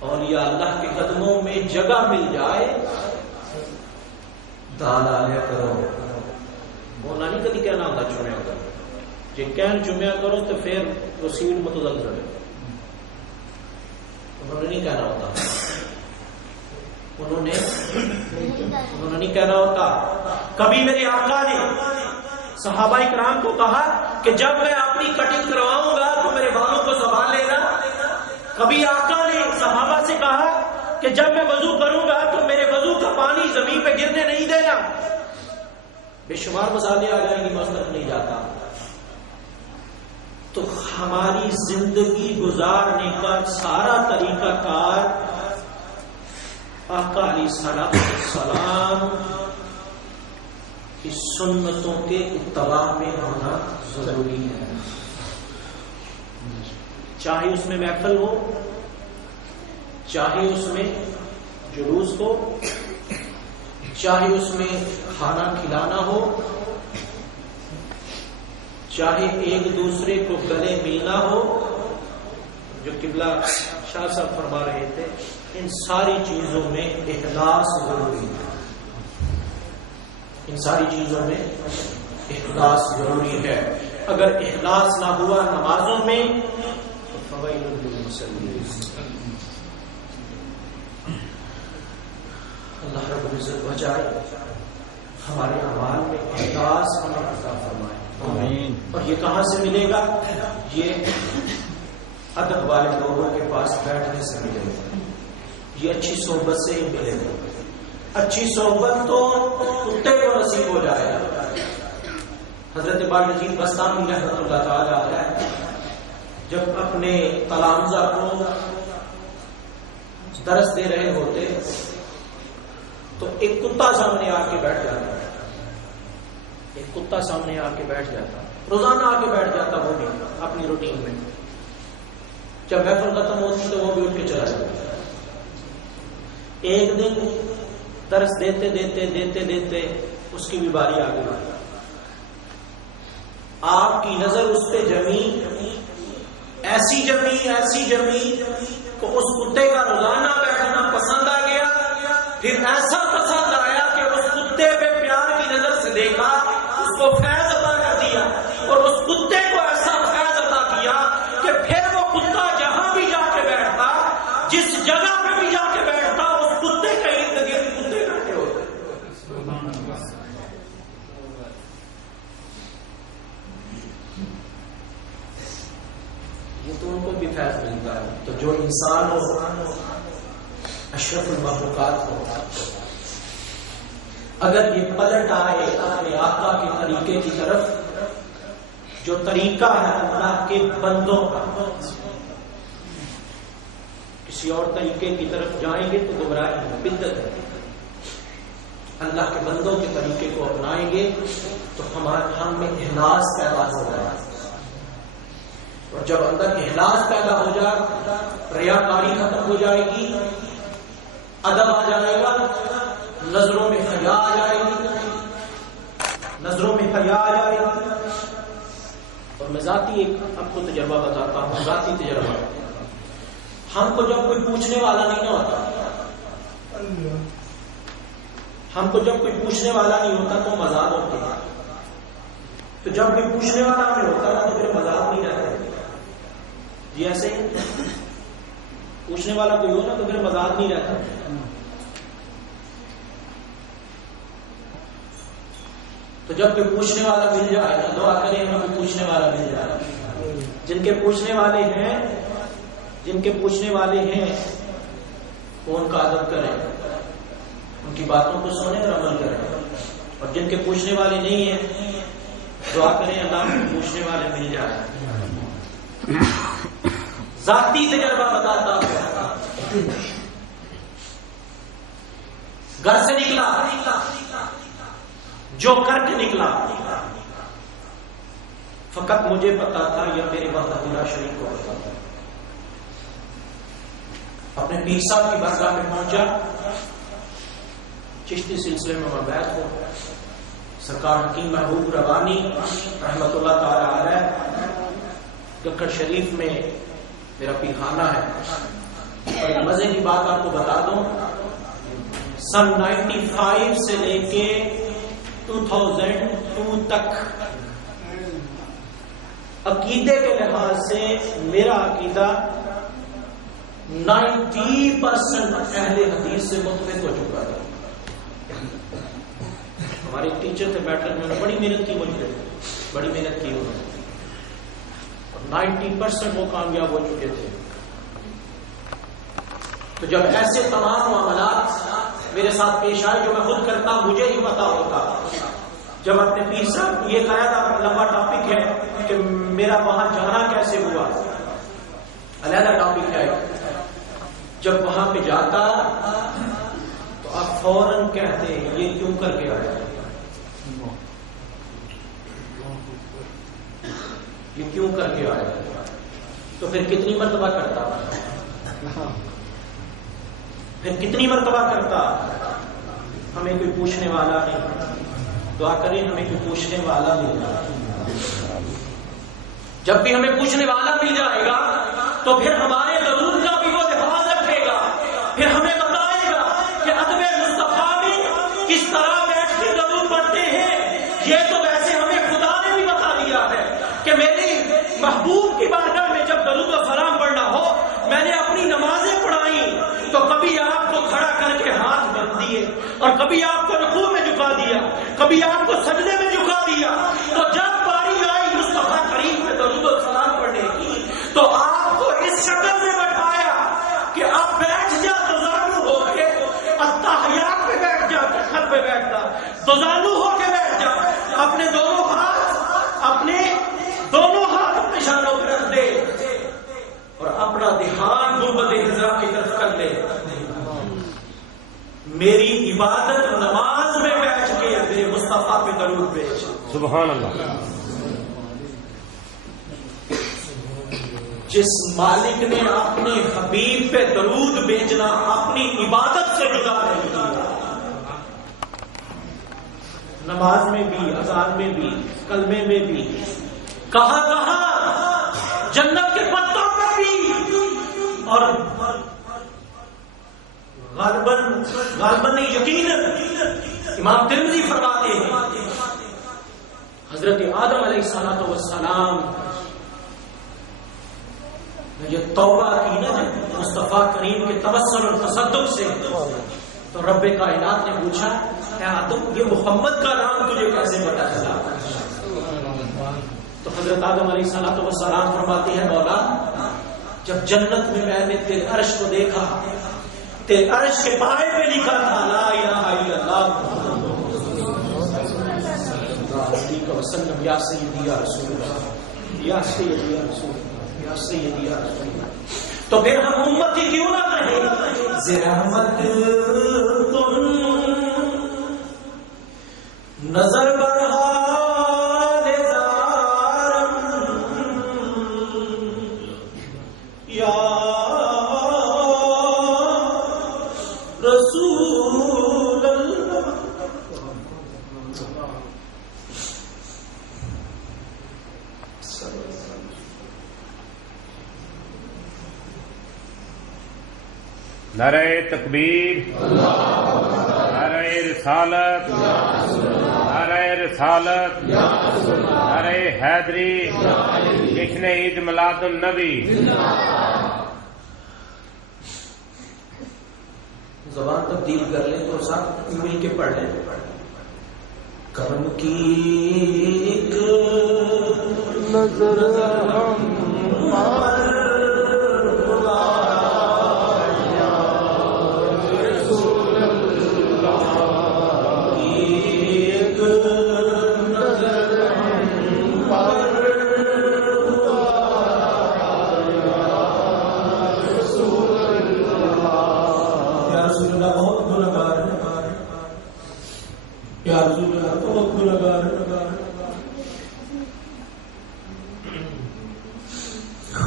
اور یا اللہ کے قدموں میں جگہ مل جائے دادا لیا کرو، بولا نہیں کدی کہنا ہوتا چمیا کرو، جی کہن چمیا کرو تو پھر وہ سیٹ متدل رہے، انہوں نے نہیں کہنا ہوتا، انہوں نے نہیں کہنا ہوتا۔ کبھی میرے آقا نے صحابہ کرام کو کہا کہ جب میں اپنی کٹنگ کرواؤں گا تو میرے بالوں کو سنبھال لینا۔ کبھی آقا نے صحابہ سے کہا کہ جب میں وضو کروں گا تو میرے وضو کا پانی زمین پہ گرنے نہیں دینا۔ بے شمار مسالے آ جائیں گی، مسلک نہیں جاتا۔ تو ہماری زندگی گزارنے کا سارا طریقہ کار آقا علیہ السلام کی سنتوں کے اتباع میں ہونا ضروری ہے۔ چاہے اس میں محفل ہو، چاہے اس میں جلوس ہو، چاہے اس میں کھانا کھلانا ہو، چاہے ایک دوسرے کو گلے ملنا ہو، جو قبلہ شاہ صاحب فرما رہے تھے، ان ساری چیزوں میں اخلاص ضروری ہے۔ ان ساری چیزوں میں اخلاص ضروری ہے۔ اگر اخلاص نہ ہوا نمازوں میں اللہ رب العزت بچائے، ہمارے اعمال میں اخلاص ہمیں عطا فرمائے۔ آمین۔ اور یہ کہاں سے ملے گا؟ یہ ادب والے لوگوں کے پاس بیٹھنے سے ملے گا، یہ اچھی صحبت سے ہی ملے گا۔ اچھی صحبت تو کتے کو نصیب ہو جائے گا۔ حضرت باقی بستانی رحمۃ اللہ تعالی علیہ جب اپنے تلامذہ کو درس دے رہے ہوتے تو ایک کتا سامنے آ کے بیٹھ جاتا، ایک کتا سامنے آ کے بیٹھ جاتا، روزانہ آ کے بیٹھ جاتا، وہ بھی اپنی روٹین میں۔ جب محفل ختم ہوتی تو وہ بھی اٹھ کے چلا جاتا۔ ایک دن درس دیتے دیتے دیتے دیتے اس کی بھی باری آ گئی، آپ کی نظر اس پہ جمی، ایسی جمی کہ اس کتے کا روزانہ بیٹھنا پسند آ گیا، پھر ایسا پسند آیا کہ اس کتے پہ پیار کی نظر سے دیکھا، اس کو فیض عطا کر دیا، اور اس کتے کو ایسا فیض عطا کیا کہ پھر وہ کتا جہاں بھی جا کے بیٹھتا، جس جگہ پہ بھی جا کے بیٹھتا، اس کتے کے ارد گرد کتے بیٹھے ہوتے۔ یہ تو ان کو بھی فیض ملتا ہے۔ تو جو انسان ہو، اشرف المخلوقات ہو، اگر یہ پلٹ آئے اپنے آقا کے طریقے کی طرف جو طریقہ ہے اللہ کے بندوں کا، کسی اور طریقے کی طرف جائیں گے تو گمراہی ہے، بدعت ہے۔ اللہ کے بندوں کے طریقے کو اپنائیں گے تو ہمارے ہم میں اخلاص پیدا ہو جائے گا، اور جب اندر اخلاص پیدا ہو جائے ریاکاری ختم ہو جائے گی، ادب آ جائے گا، نظروں میں حیا آ جائے گی، نظروں میں حیا آ جائے گی۔ اور میں ذاتی ایک آپ کو تجربہ بتاتا ہوں، ذاتی تجربہ۔ ہم کو جب کوئی پوچھنے والا نہیں ہوتا، ہم کو جب کوئی پوچھنے والا نہیں ہوتا تو مذاق ہوتے ہیں، تو جب کوئی پوچھنے والا نہیں ہوتا نا تو پھر مذاق نہیں رہتا۔ جی ایسے ہی پوچھنے والا کوئی ہو نا تو پھر مذاق نہیں رہتا۔ تو جب کوئی پوچھنے والا مل جائے گا، دعا کریں ہمیں کوئی پوچھنے والا مل جائے۔ جن کے پوچھنے والے ہیں، جن کے پوچھنے والے ہیں وہ ان کا ادب کریں، ان کی باتوں کو سنیں اور عمل کریں، اور جن کے پوچھنے والے نہیں ہیں دعا کریں اللہ کو پوچھنے والے مل جائے۔ ذاتی تجربہ بتاتا ہوں، گھر سے نکلا جو کر کے نکلا فقط مجھے پتا تھا یا میرے وحدہ لا شریک کو پتا تھا۔ اپنے پیر صاحب کی بارگاہ میں پہنچا، چشتی سلسلے میں بیعت ہو، سرکار حکیم محبوب روانی رحمت اللہ تعالی علیہ گکڑ شریف میں میرا پیر خانہ ہے۔ اور ایک مزے کی بات آپ کو بتا دوں، سن 95 سے لے کے 2002 تک عقیدے کے لحاظ سے میرا عقیدہ 90% اہل حدیث سے متفق ہو چکا ہے۔ ہمارے ٹیچر تھے میٹرک میں، بڑی محنت کی، مجھے بڑی محنت کی انہوں نے، 90% وہ کامیاب ہو چکے تھے۔ تو جب ایسے تمام معاملات میرے ساتھ پیش آئے جو میں خود کرتا مجھے ہی پتا ہوتا، جب اپنے پیر صاحب یہ کہا تھا، لمبا ٹاپک ہے کہ میرا وہاں جانا کیسے ہوا، علیحدہ ٹاپک ہے۔ جب وہاں پہ جاتا تو آپ فوراً کہتے یہ کیوں کر کے آیا، یہ کیوں کر کے آیا، تو پھر کتنی مرتبہ کرتا، پھر کتنی مرتبہ کرتا۔ ہمیں کوئی پوچھنے والا نہیں، دعا کریں ہمیں کوئی پوچھنے والا مل جائے۔ جب بھی ہمیں پوچھنے والا مل جائے گا تو پھر ہمارے درود کا بھی وہ لحاظ رکھے گا، پھر ہمیں بتائے گا کہ ادب مصطفیٰ میں کس طرح بیٹھ کے درود پڑھتے ہیں۔ یہ تو ویسے ہمیں خدا نے بھی بتا دیا ہے کہ میری محبوب کی بارگاہ میں جب درود و سلام پڑھنا ہو، میں نے اپنی نمازیں پڑھائی تو کبھی آپ کو کھڑا کر کے ہاتھ بن دیے، اور کبھی آپ کو رکوع میں جھکا دیا، کبھی آپ کو سجدے میں جھکا دیا۔ تو جب باری آئی مصطفیٰ کریم میں درود و سلام پڑھنے کی تو آپ کو اس شکل میں بٹھایا کہ اب بیٹھ جا تزانو ہو کے، التحیات پہ بیٹھ جا، خط پہ بیٹھ جا، تزانو ہو کے بیٹھ جا، اپنے دونوں ہاتھ اپنے شانوں پہ رکھ دے اور اپنا دھیان گنبد خضرا کی طرف کر لے۔ میری عبادت نماز میں بیٹھ کے میرے مصطفیٰ پہ درود بھیج۔ سبحان اللہ۔ جس مالک نے اپنے حبیب پہ درود بھیجنا اپنی عبادت سے جدا نہیں کیا، نماز میں بھی، اذان میں بھی، کلمے میں بھی، کہاں کہاں جنت کے پتوں پر بھی، اور غالباً یقیناً امام ترمذی فرماتے ہیں حضرت آدم علیہ الصلوۃ والسلام نے یہ توبہ کی نا جب مصطفیٰ کریم کے توسل اور تصدق سے، تو رب کائنات نے پوچھا اے آدم یہ محمد کا نام تجھے کیسے پتا چلا؟ تو حضرت آدم علیہ الصلوۃ والسلام فرماتے ہیں مولا جب جنت میں میں نے تیرے عرش کو دیکھا، تیرے عرش کے پائے پہ لکھا تھا لا الہ الا اللہ محمد رسول اللہ صلی اللہ علیہ وسلم یا سیدی یا رسول اللہ۔ یا سیدی یا رسول اللہ، یا سیدی یا رسول اللہ۔ تو پھر ہم امتی کیوں نہ کہیں رحمت تم نظر برحال دارم یا رسول اللہ۔ نعرہ تکبیر، نعرہ رسالت، نعرہ رسالت، نعرہ حیدری، جشن عید میلاد النبی۔ زبان تبدیل کر لیں تو ساتھ مل کے پڑھ لیں۔ کرم کی ایک نظر ہم پر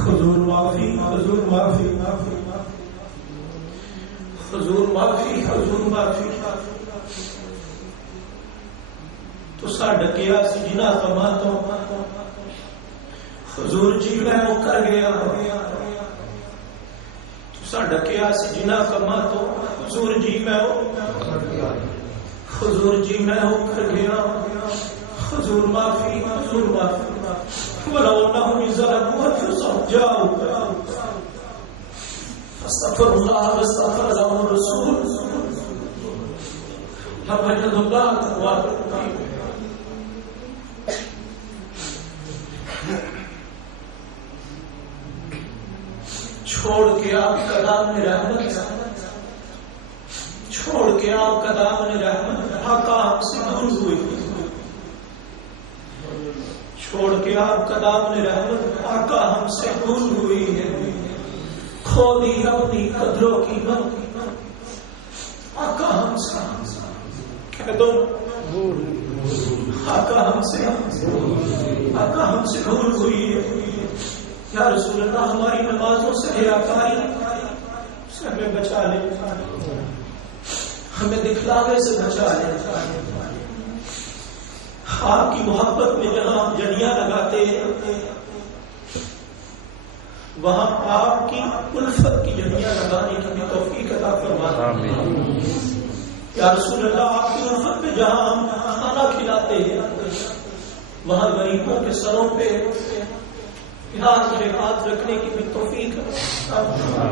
حضور معافی، حضور معافی، حضور معافی، حضور معافی۔ تو سا ڈکیا سی جنا کما تو حضور جی میں وہ کر گیا، تو سا ڈکیا سی جنا کما تو حضور جی میں وہ، حضور جی میں وہ کر گیا، حضور معافی، حضور معافی۔ ولو انهم ظلموا انفسهم جاءوك فاستغفر الله واستغفر لهم الرسول لوجدوا الله توابا رحيما۔ چھوڑ کے آپ کا دامن رحمت، چھوڑ کے آپ کا دامن رحمت آقا ہم سے دور ہوئی، چھوڑ کے آپ کا دامن رحمت آقا ہم سے دور ہوئی ہے، کھو دی اپنی قدروں کی مت آقا ہم سے، کہہ دو آقا ہم سے دور ہوئی ہے۔ یا رسول اللہ ہماری نمازوں سے ریاکاری سے ہمیں بچا لے، ہمیں دکھلاوے سے بچا لے۔ آپ کی محبت میں جہاں ہم جڑیاں لگاتے ہیں وہاں آپ کی الفت کی جڑیاں لگانے کی بھی توفیق عطا فرما۔ یا رسول اللہ آپ کی الفت میں جہاں ہم کھانا کھلاتے ہیں وہاں غریبوں کے سروں پہ ہاتھ رکھنے کی بھی توفیق عطا فرما۔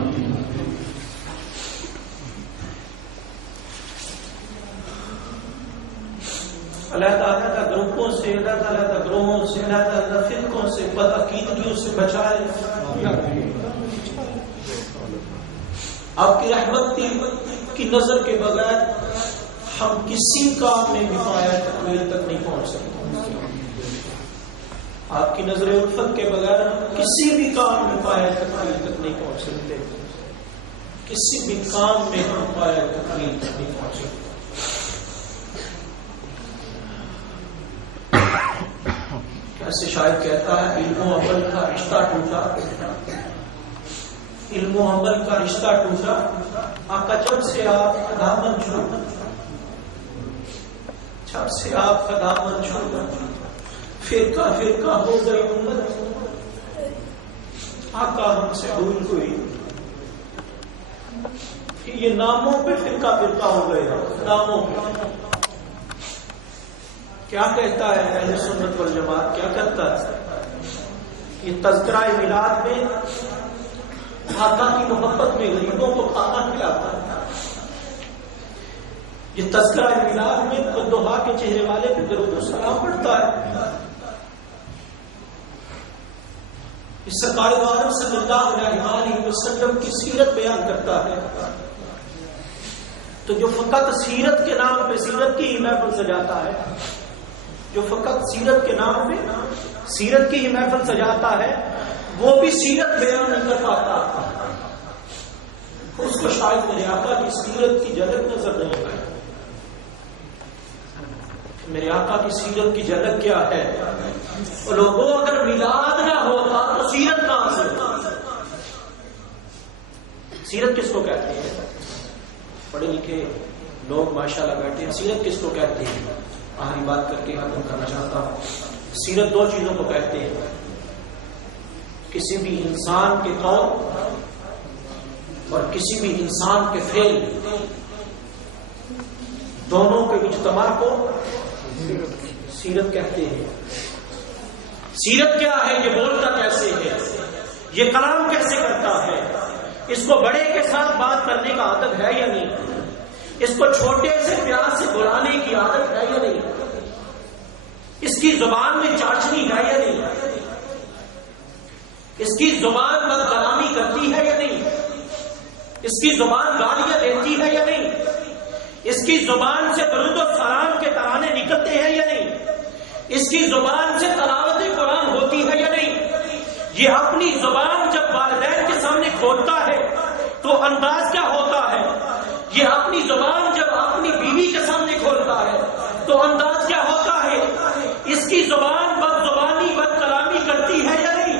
اللہ تعالیٰ گروپوں سے، اللہ تعالیٰ گروہوں سے، اللہ تعالیٰ فرقوں سے، بدعقیدگیوں سے بچائے۔ آپ کی رحمت کی نظر کے بغیر ہم کسی کام میں بھی پایا تکمیل تک نہیں پہنچ سکتے۔ آپ کی نظر الفت کے بغیر ہم کسی بھی کام میں پایا تکمیل تک نہیں پہنچ سکتے، کسی بھی کام میں ہم پایا تکمیل تک نہیں پہنچ سکتے۔ ایسے شاید کہتا ہے علم و عمل کا رشتہ ٹوٹا، علم و عمل کا رشتہ ٹوٹا، آقا جب سے آپ کا دامن چھوڑا، جب سے آپ کا دامن چھوڑا فرقہ فرقہ ہو گئی امت، آقا ہم سے دور ہوئی، یہ ناموں پہ فرقہ فرقہ ہو گئے، ناموں پہ۔ کیا کہتا ہے اہل سنت والجماعت، کیا کہتا ہے؟ یہ تذکرہ میلاد میں آقا کی محبت میں غریبوں کو کھانا کھلاتا ہے، یہ تذکرہ میلاد میں خدوہا کے چہرے والے پہ درود و سلام پڑھتا ہے، اس سرکار عالم صلی اللہ علیہ وسلم کی سیرت بیان کرتا ہے۔ تو جو فقط سیرت کے نام پہ سیرت کی محفل سجاتا ہے، جو فقط سیرت کے نام پہ سیرت کی ہی محفل سجاتا ہے وہ بھی سیرت بیان نہیں کر پاتا، اس کو شاید میرے آقا کی سیرت کی جھلک نظر نہیں آئی۔ میرے آقا کی سیرت کی جھلک کیا ہے؟ لوگوں اگر میلاد نہ ہوتا تو سیرت کہاں سے ہوتی؟ سیرت کس کو کہتے ہیں؟ پڑھے لکھے لوگ ماشاءاللہ بیٹھے ہیں، سیرت کس کو کہتے ہیں؟ آخری بات کر کے ختم کرنا چاہتا ہوں۔ سیرت دو چیزوں کو کہتے ہیں، کسی بھی انسان کے طور اور کسی بھی انسان کے فعل، دونوں کے اجتماع کو سیرت کہتے ہیں۔ سیرت کیا ہے؟ یہ بولتا کیسے ہے، یہ کلام کیسے کرتا ہے، اس کو بڑے کے ساتھ بات کرنے کا عادت ہے یا نہیں، اس کو چھوٹے سے پیار سے بلانے کی عادت ہے یا نہیں، اس کی زبان میں چاچنی ہے یا نہیں، اس کی زبان بد کلامی کرتی ہے یا نہیں، اس کی زبان گالیاں دیتی ہے یا نہیں، اس کی زبان سے درود و سلام کے ترانے نکلتے ہیں یا نہیں، اس کی زبان سے تلاوت قرآن ہوتی ہے یا نہیں۔ یہ اپنی زبان جب والدین کے سامنے کھولتا ہے تو انداز کیا ہوتا ہے، یہ اپنی زبان جب اپنی بیوی کے سامنے کھولتا ہے تو انداز کیا ہوتا ہے۔ اس کی زبان بد زبانی بد کلامی کرتی ہے یا نہیں،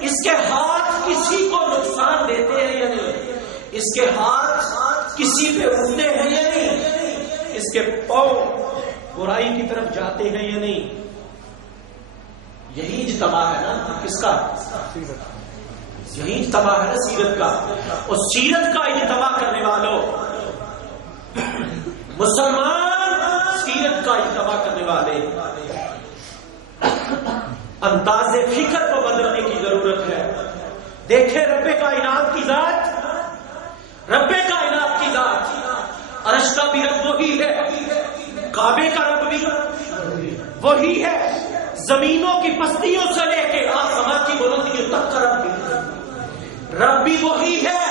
اس کے ہاتھ کسی کو نقصان دیتے ہیں یا نہیں، اس کے ہاتھ کسی پہ اٹھتے ہیں یا نہیں، اس کے پاؤں برائی کی طرف جاتے ہیں یا نہیں۔ یہی اجتماع ہے نا کس کا؟ یہی اجتماع ہے نا سیرت کا۔ اور سیرت کا اجتماع کرنے والوں، مسلمان سیرت کا اجتماع کرنے والے، انداز فکر کو بدلنے کی ضرورت ہے۔ دیکھیں رب کائنات کی ذات، رب کائنات کی ذات، عرش کا بھی رب وہی ہے، کعبے کا رب بھی وہی ہے، زمینوں کی پستیوں سے لے کے آسمان کی بلندیوں تک کا رب بھی وہی ہے۔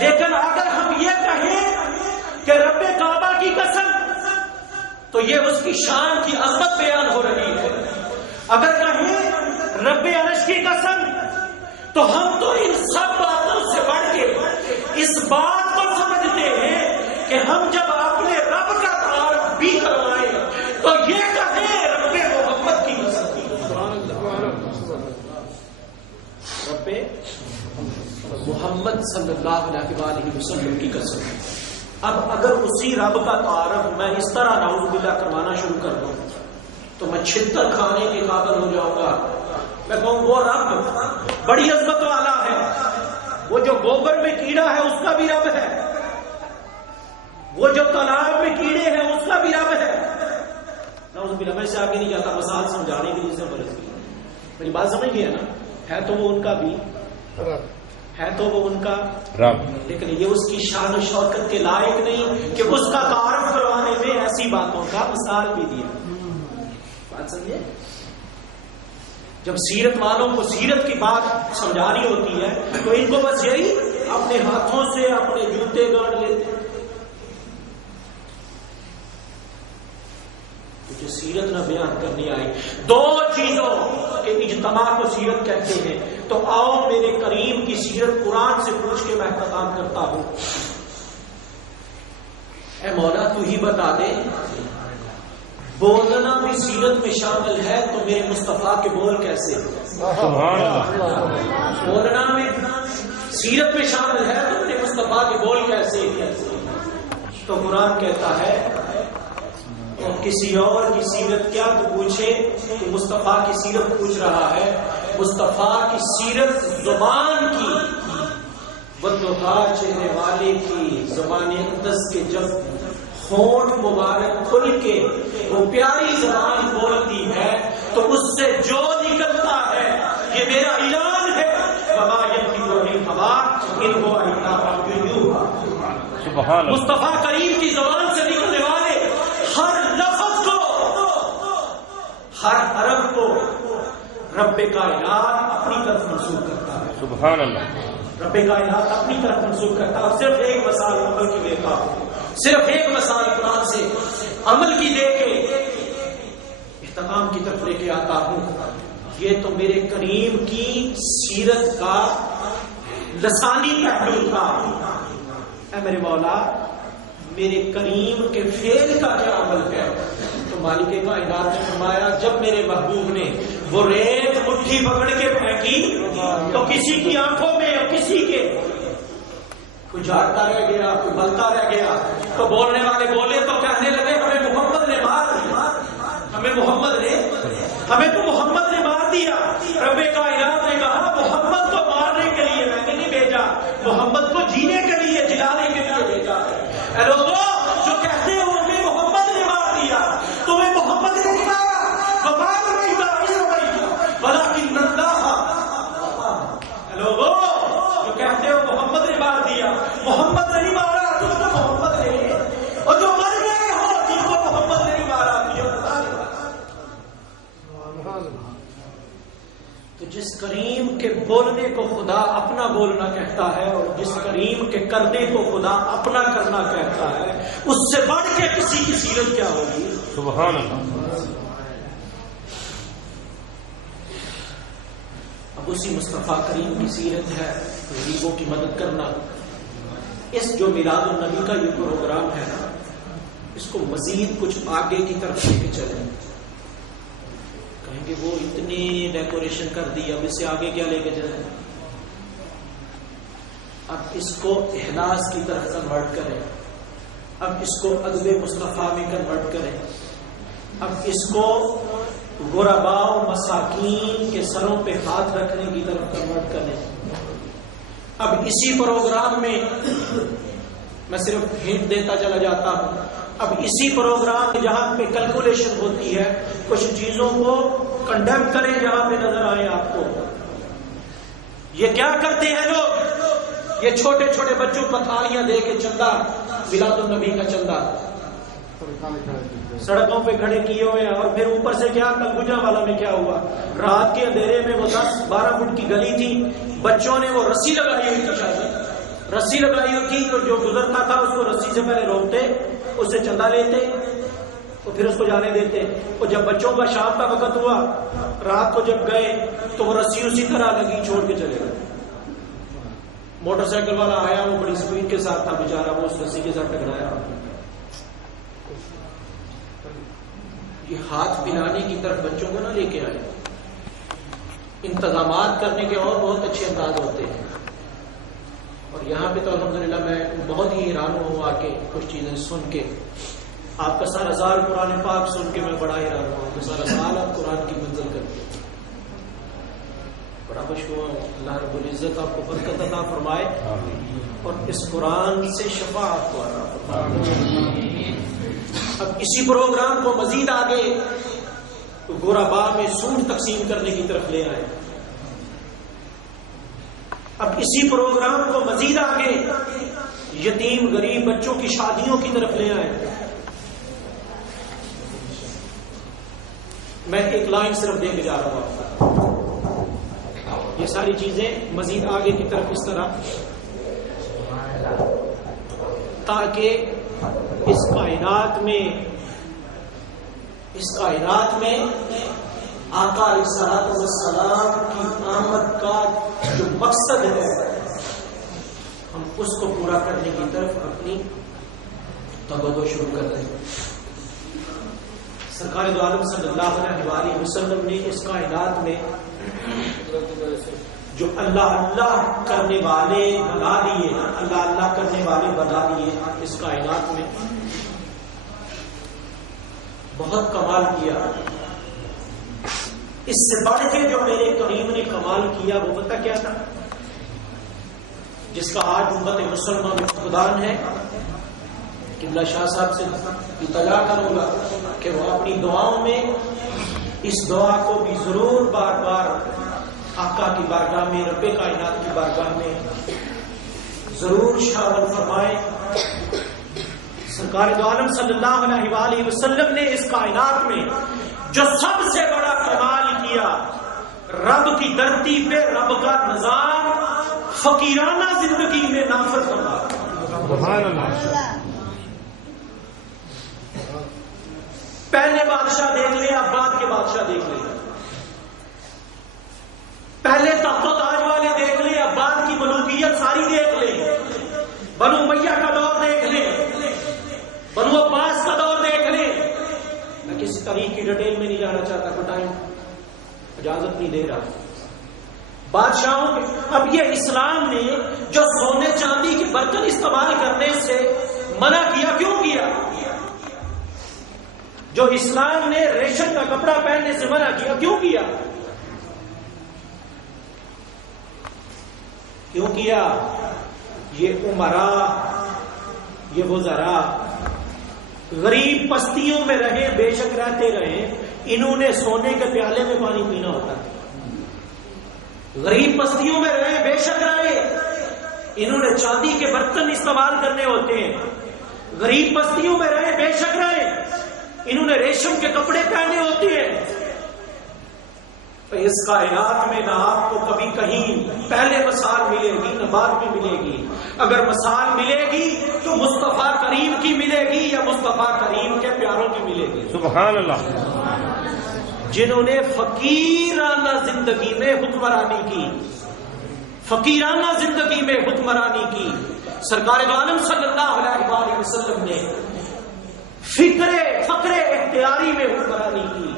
لیکن اگر ہم یہ کہیں کہ رب کعبہ کی قسم تو یہ اس کی شان کی عظمت بیان ہو رہی ہے، اگر کہیں رب عرش کی قسم تو ہم تو ان سب باتوں سے بڑھ کے اس بات کو سمجھتے ہیں کہ ہم جب اپنے رب کا تعارف بھی کروائیں تو یہ کہیں رب محمد کی قسم، رب محمد صلی اللہ علیہ وسلم کی قسم۔ اب اگر اسی رب کا تعارف میں اس طرح نعوذ باللہ کروانا شروع کر دوں تو میں چھتر کھانے کے قابل ہو جاؤں گا۔ میں کہوں وہ رب بڑی عظمت والا ہے، وہ جو گوبر میں کیڑا ہے اس کا بھی رب ہے، وہ جو تالاب میں کیڑے ہیں اس کا بھی رب ہے۔ نعوذ باللہ، میں سے آگے نہیں جاتا، مثال سمجھانے کے لیے سے برس گئی، میری بات سمجھ گئے نا؟ ہے تو وہ ان کا بھی ہے تو وہ ان کا رب، لیکن یہ اس کی شان و شوکت کے لائق نہیں کہ اس کا تعارف کروانے میں ایسی باتوں کا مثال بھی دیا۔ بات سمجھے؟ جب سیرت والوں کو سیرت کی بات سمجھانی ہوتی ہے تو ان کو بس یہی اپنے ہاتھوں سے اپنے جوتے گاڑ لیتے۔ جو سیرت نہ بیان کرنی آئی، دو چیزوں کے اجتماع کو سیرت کہتے ہیں۔ تو آؤ میرے کریم کی سیرت قرآن سے پوچھ کے میں اختتام کرتا ہوں۔ اے مولا تو ہی بتا دے، بولنا بھی سیرت میں شامل ہے تو میرے مصطفیٰ کے بول کیسے؟ سبحان اللہ۔ بولنا میں سیرت میں شامل ہے تو میرے مصطفیٰ کے بول کیسے؟ تو قرآن کہتا ہے اور کسی اور کی سیرت کیا تو پوچھے، تو مصطفیٰ کی سیرت پوچھ رہا ہے۔ مصطفیٰ کی سیرت زبان کی، بدوہا چہرے والے کی زبان اقدس کے جب ہونٹ مبارک کھل کے وہ پیاری زبان بولتی ہے تو اس سے جو نکلتا ہے یہ میرا اعلان ہے، وما ينطق عن الهوى ان هو الا وحی یوحی۔ سبحان اللہ۔ مصطفیٰ کریم کی زبان سے نکلنے والے ہر لفظ کو، ہر حرف کو رب کائنات اپنی طرف منسوخ کرتا ہے۔ سبحان اللہ۔ رب کائنات اپنی طرف منسوخ کرتا ہے۔ صرف ایک مثال عمل کی دیتا ہوں، صرف ایک مثال قرآن سے عمل کی دے کے اختتام کی طرف لے کے آتا ہوں۔ یہ تو میرے کریم کی سیرت کا لسانی پہلو تھا. اے میرے مولا میرے کریم کے فعل کا کیا عمل ہے؟ تو مالک کائنات نے فرمایا جب میرے محبوب نے وہ ریت مٹھی پکڑ کے پھینکی تو کسی کی آنکھوں میں اور کسی کے کوئی جھاڑتا رہ گیا کوئی بلتا رہ گیا. تو بولنے والے بولے تو کہنے لگے ہمیں محمد نے مار دیا, ہمیں تو محمد نے مار دیا. رب کائنات نے کہا محمد کو مارنے کے لیے میں نے نہیں بھیجا, محمد کو جینے کے لیے جلانے کے لیے بھیجا. اے لوگوں جو کہتے ہو ہمیں محمد نے مار دیا, تمہیں محمد نے نہیں مارا, وبال نہیں مارا بلکہ اللہ. اے لوگوں جو کہتے ہو محمد نے مار دیا, محمد نے نہیں مارا, تم کو محمد نے, اور جو مر گئے ہو تم کو محمد نے نہیں مارا. تو جس کریم کے بولنے کو خدا اپنا بولنا کہتا ہے اور جس کریم کے کرنے کو خدا اپنا کرنا کہتا ہے, اس سے بڑھ کے کسی کی سیرت کیا ہوگی؟ سبحان اللہ. اب اسی مصطفیٰ کریم کی سیرت ہے غریبوں کی مدد کرنا. اس جو میلاد النبی کا یہ پروگرام ہے نا, اس کو مزید کچھ آگے کی طرف لے کے چلیں. کہیں گے وہ اتنی ڈیکوریشن کر دی, اب اس سے آگے کیا لے کے چلیں؟ اب اس کو احداث کی طرف کنورٹ کریں, اب اس کو ادب مصطفیٰ میں کنورٹ کریں, اب اس کو غرباء و مساکین کے سروں پہ ہاتھ رکھنے کی طرف کنورٹ کریں. اب اسی پروگرام میں صرف ہنٹ دیتا چلا جاتا ہوں, اب اسی پروگرام میں جہاں پہ کیلکولیشن ہوتی ہے کچھ چیزوں کو کنڈیم کریں جہاں پہ نظر آئے آپ کو. یہ کیا کرتے ہیں لوگ؟ یہ چھوٹے چھوٹے بچوں کو تھالیاں دے کے چندہ, میلاد النبی کا چندہ سڑکوں پہ کھڑے کیے ہوئے ہیں. اور پھر اوپر سے کیا, کلگجا والا میں کیا ہوا, رات کے اندھیرے میں وہ 10-12 فٹ کی گلی تھی, بچوں نے وہ رسی لگائی ہوئی تھی, شاید رسی لگائی ہوئی تھی, تو جو گزرتا تھا اس کو رسی سے پہلے روکتے, اس سے چندہ لیتے تو پھر اس کو جانے دیتے. اور جب بچوں کا شام کا وقت ہوا, رات کو جب گئے تو وہ رسی اسی طرح لگی, چھوڑ کے چلے گئے. موٹر سائیکل والا آیا, وہ بڑی سپیڈ کے ساتھ تھا بیچارہ, وہ اس رسی کے ساتھ ٹکرایا. یہ ہاتھ پلانے کی طرف بچوں کو نہ لے کے آئے. انتظامات کرنے کے اور بہت اچھے انداز ہوتے ہیں. اور یہاں پہ تو الحمدللہ میں بہت ہی حیران ہوں آ کے کچھ چیزیں سن کے. آپ کا سارا سال قرآن پاک سن کے میں بڑا حیران ہوں کہ سارا سال آپ قرآن کی منزل کرتے ہیں. بڑا خوشگوار ہوں. اللہ رب العزت آپ کو برکت عطا فرمائے اور اس قرآن سے شفا آپ کو عطا فرمائے. اب اسی پروگرام کو مزید آگے غرباء میں سود تقسیم کرنے کی طرف لے آئے. اب اسی پروگرام کو مزید آگے یتیم غریب بچوں کی شادیوں کی طرف لے آئے. میں ایک لائن صرف دے کے جا رہا ہوں. یہ ساری چیزیں مزید آگے کی طرف اس طرح, تاکہ اس کائنات میں آقا علیہ الصلوۃ والسلام کی آمد کا جو مقصد ہے ہم اس کو پورا کرنے کی طرف اپنی توجہ شروع کر رہے ہیں. سرکار دو عالم صلی اللہ علیہ وسلم نے اس کائنات میں جو اللہ اللہ کرنے والے بنا دیے, اللہ اللہ کرنے والے بنا دیے اس کائنات میں, بہت کمال کیا. اس سے بڑھ کے جو میرے کریم نے کمال کیا وہ پتہ کیا تھا, جس کا آج امت مسلمہ میں فقدان ہے. قبلہ شاہ صاحب سے التجا کروں گا کہ وہ اپنی دعاؤں میں اس دعا کو بھی ضرور بار بار آقا کی بارگاہ میں, رب کائنات کی بارگاہ میں ضرور شامل فرمائے. سرکار دو عالم صلی اللہ علیہ وآلہ وسلم نے اس کائنات میں جو سب سے بڑا کمال کیا, رب کی دھرتی پہ رب کا نظام فقیرانہ زندگی میں نافذ کرنا. سبحان اللہ. پہلے بادشاہ دیکھ لیں, اب بعد کے بادشاہ دیکھ لیں. پہلے تخت و تاج والے دیکھ لیں، اب بعد کی ملوکیت ساری دیکھ لیں، بنو امیہ کا دور دیکھ لیں، بنو عباس کا دور دیکھ لیں. میں کسی تاریخ کی ڈیٹیل میں نہیں جانا چاہتا، کو ٹائم اجازت نہیں دے رہا. بادشاہوں کے اب یہ اسلام نے جو سونے چاندی کے برتن استعمال کرنے سے منع کیا، کیوں کیا؟ جو اسلام نے ریشم کا کپڑا پہننے سے منع کیا، کیوں کیا؟ کیوں کیا؟ یہ امراء، یہ وزراء غریب بستیوں میں رہے، بے شک رہتے رہے، انہوں نے سونے کے پیالے میں پانی پینا ہوتا ہے. غریب بستیوں میں رہے، بے شک رہے، انہوں نے چاندی کے برتن استعمال کرنے ہوتے ہیں. غریب بستیوں میں رہے، بے شک رہے، انہوں نے ریشم کے کپڑے پہنے ہوتے ہیں. اس کائنات میں نہ آپ کو کبھی کہیں پہلے مثال ملے گی نہ بعد میں ملے گی. اگر مثال ملے گی تو مصطفیٰ کریم کی ملے گی یا مصطفیٰ کریم کے پیاروں کی ملے گی. سبحان اللہ. جنہوں نے فقیرانہ زندگی میں حکمرانی کی، فقیرانہ زندگی میں حکمرانی کی. سرکار دو عالم صلی اللہ علیہ وآلہ وسلم نے فقر اختیاری میں حکمرانی کی.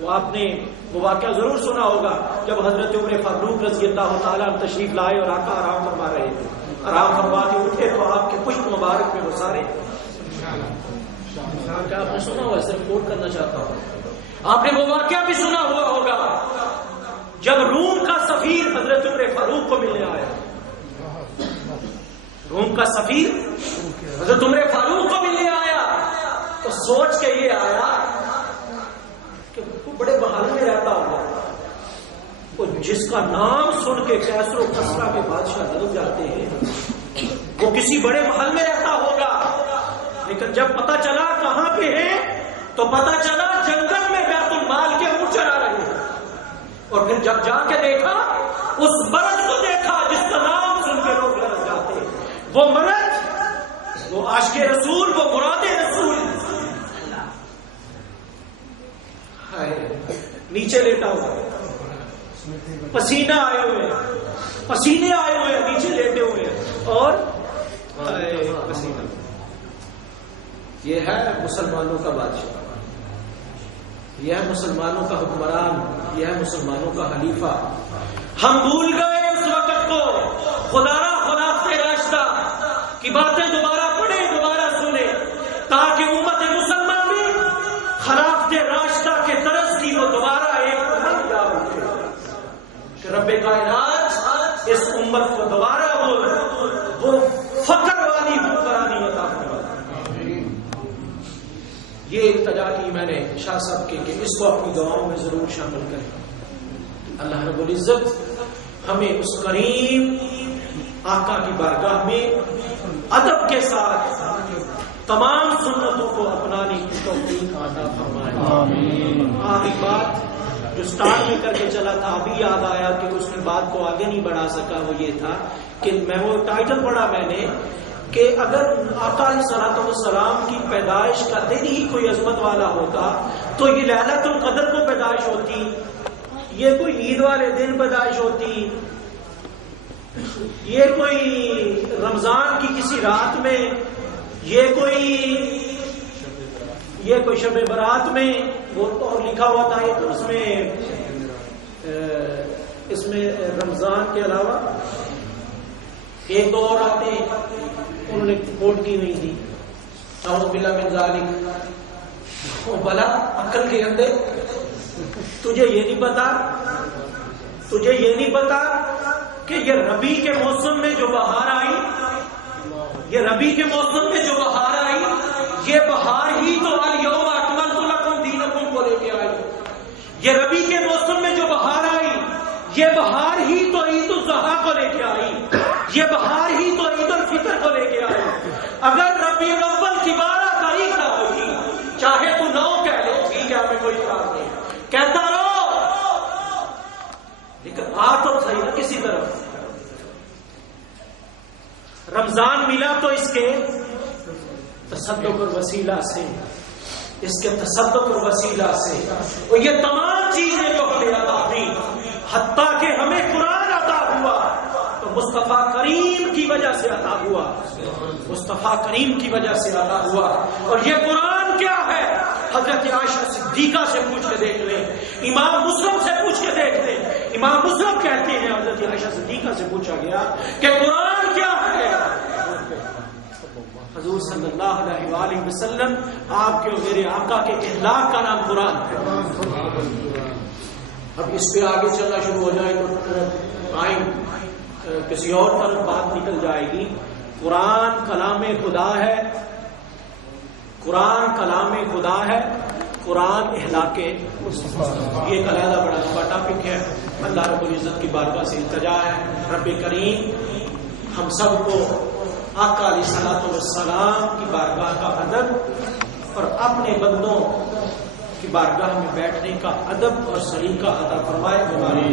وہ آپ نے وہ واقعہ ضرور سنا ہوگا جب حضرت عمر فاروق رضی اللہ تعالیٰ تشریف لائے اور آقا آرام فرما رہے تھے. آرام فرما کے اٹھے تو آپ کے پشت مبارک میں وہ سارے کیا آپ نے سنا ہوا، صرف کوٹ کرنا چاہتا ہوں. آپ نے وہ واقعہ بھی سنا ہوا ہوگا جب روم کا سفیر حضرت عمر فاروق کو ملنے آیا. روم کا سفیر حضرت عمر فاروق کو ملنے آیا تو سوچ کے یہ آیا کہ وہ بڑے محل میں رہتا ہوگا، وہ جس کا نام سن کے کیسر و کسرا کے بادشاہ لگ جاتے ہیں، وہ کسی بڑے محل میں رہتا ہوگا. لیکن جب پتہ چلا کہاں پہ ہے تو پتہ چلا جنگل میں بیت المال کے اونٹ چلا رہے ہیں. اور پھر جب جا کے دیکھا اس مرد کو دیکھا جس کا نام سن کے لوگ لڑ جاتے ہیں. وہ مرد، وہ عاشق رسول، وہ مراد رسول نیچے لیٹا ہوا، پسینہ آئے ہوئے، پسینے آئے ہوئے، نیچے لیٹے ہوئے اور پسینہ. یہ ہے مسلمانوں کا بادشاہ، یہ ہے مسلمانوں کا حکمران، یہ ہے مسلمانوں کا خلیفہ. ہم بھول گئے اس وقت کو. خدا را خلافت راشدہ کی باتیں دوبارہ پڑھیں، دوبارہ سنیں، تاکہ امت مسلمان بھی خلافت راشدہ کے طرز کی وہ دوبارہ ایک رنگ جا اٹھے کہ رب کائنات اس امت کو دوبارہ وہ فخر والی حکمرانی عطا فرمائے. یہ التجا کی میں نے شاہ صاحب کہ اس کو اپنی دعاؤں میں ضرور شامل کریں. اللہ رب العزت ہمیں اس کریم آقا کی بارگاہ میں ادب کے ساتھ تمام سنتوں کو اپنانے کی توفیق عطا فرمائے. آمین. آخری بات جو سٹارٹ میں کر کے چلا تھا ابھی یاد آیا کہ اس کی بات کو آگے نہیں بڑھا سکا، وہ یہ تھا کہ میں وہ ٹائٹل پڑھا میں نے کہ اگر آقا علیہ الصلوۃ والسلام کی پیدائش کا دن ہی کوئی عظمت والا ہوتا تو یہ لیلۃ القدر کو پیدائش ہوتی، یہ کوئی عید والے دن پیدائش ہوتی، یہ کوئی رمضان کی کسی رات میں، یہ کوئی شب برات میں. وہ تو لکھا ہوا تھا یہ تو اس میں رمضان کے علاوہ ایک دو اور آتے انہوں نے کوٹ کی ہوئی تھی. اعوذ باللہ من ذالک. بلا عقل کے اندر تجھے یہ نہیں پتا کہ یہ ربیع کے موسم میں جو بہار آئی، یہ ربیع کے موسم میں جو بہار آئی، یہ بہار ہی تو الیوم اکملت لکم دینکم کو لے کے آئی. یہ ربیع کے موسم میں جو بہار آئی، یہ بہار ہی تو عید الاضحیٰ کو لے کے آئی، یہ بہار ہی تو عید الفطر کو لے کے آئی. اگر ربیع الاول کی 12 تاریخ نہ ہوتی، چاہے تو 9 کہہ لے، ٹھیک ہے، ہمیں کوئی اعتراض نہیں، کہتا رہو، لیکن آ تو صحیح نا کسی طرف. رمضان ملا تو اس کے تصدق اور وسیلہ سے، اس کے تصدق اور وسیلہ سے، اور یہ تمام چیزیں جو ہمیں عطا ہوئی حتیٰ کہ ہمیں قرآن عطا ہوا تو مصطفیٰ کریم کی وجہ سے عطا ہوا، مصطفیٰ کریم کی وجہ سے عطا ہوا۔ اور یہ قرآن کیا ہے؟ حضرت عائشہ صدیقہ سے پوچھ کے دیکھ لیں، امام مسلم سے پوچھ کے دیکھ لیں۔ امام مسلم کہتے ہیں حضرت عائشہ صدیقہ سے پوچھا گیا کہ قرآن کیا ہے؟ حضور صلی اللہ علیہ وآلہ وسلم آپ کے اور میرے آقا کے اخلاق کا نام قرآن ہے۔ اب اس پہ آگے چلنا شروع ہو جائے تو ٹائم کسی اور طرف بات نکل جائے گی۔ قرآن کلام خدا ہے، قرآن کلام خدا ہے، قرآن اخلاق، یہ ایک علیحدہ بڑا لمبا ٹاپک ہے۔ اللہ رب العزت کی بارگاہ سے التجا ہے، رب کریم ہم سب کو آقا علیہ الصلوۃ والسلام کی بارگاہ کا ادب اور اپنے بندوں کی بارگاہ میں بیٹھنے کا ادب اور سلیقہ عطا فرمائے۔ ہمارے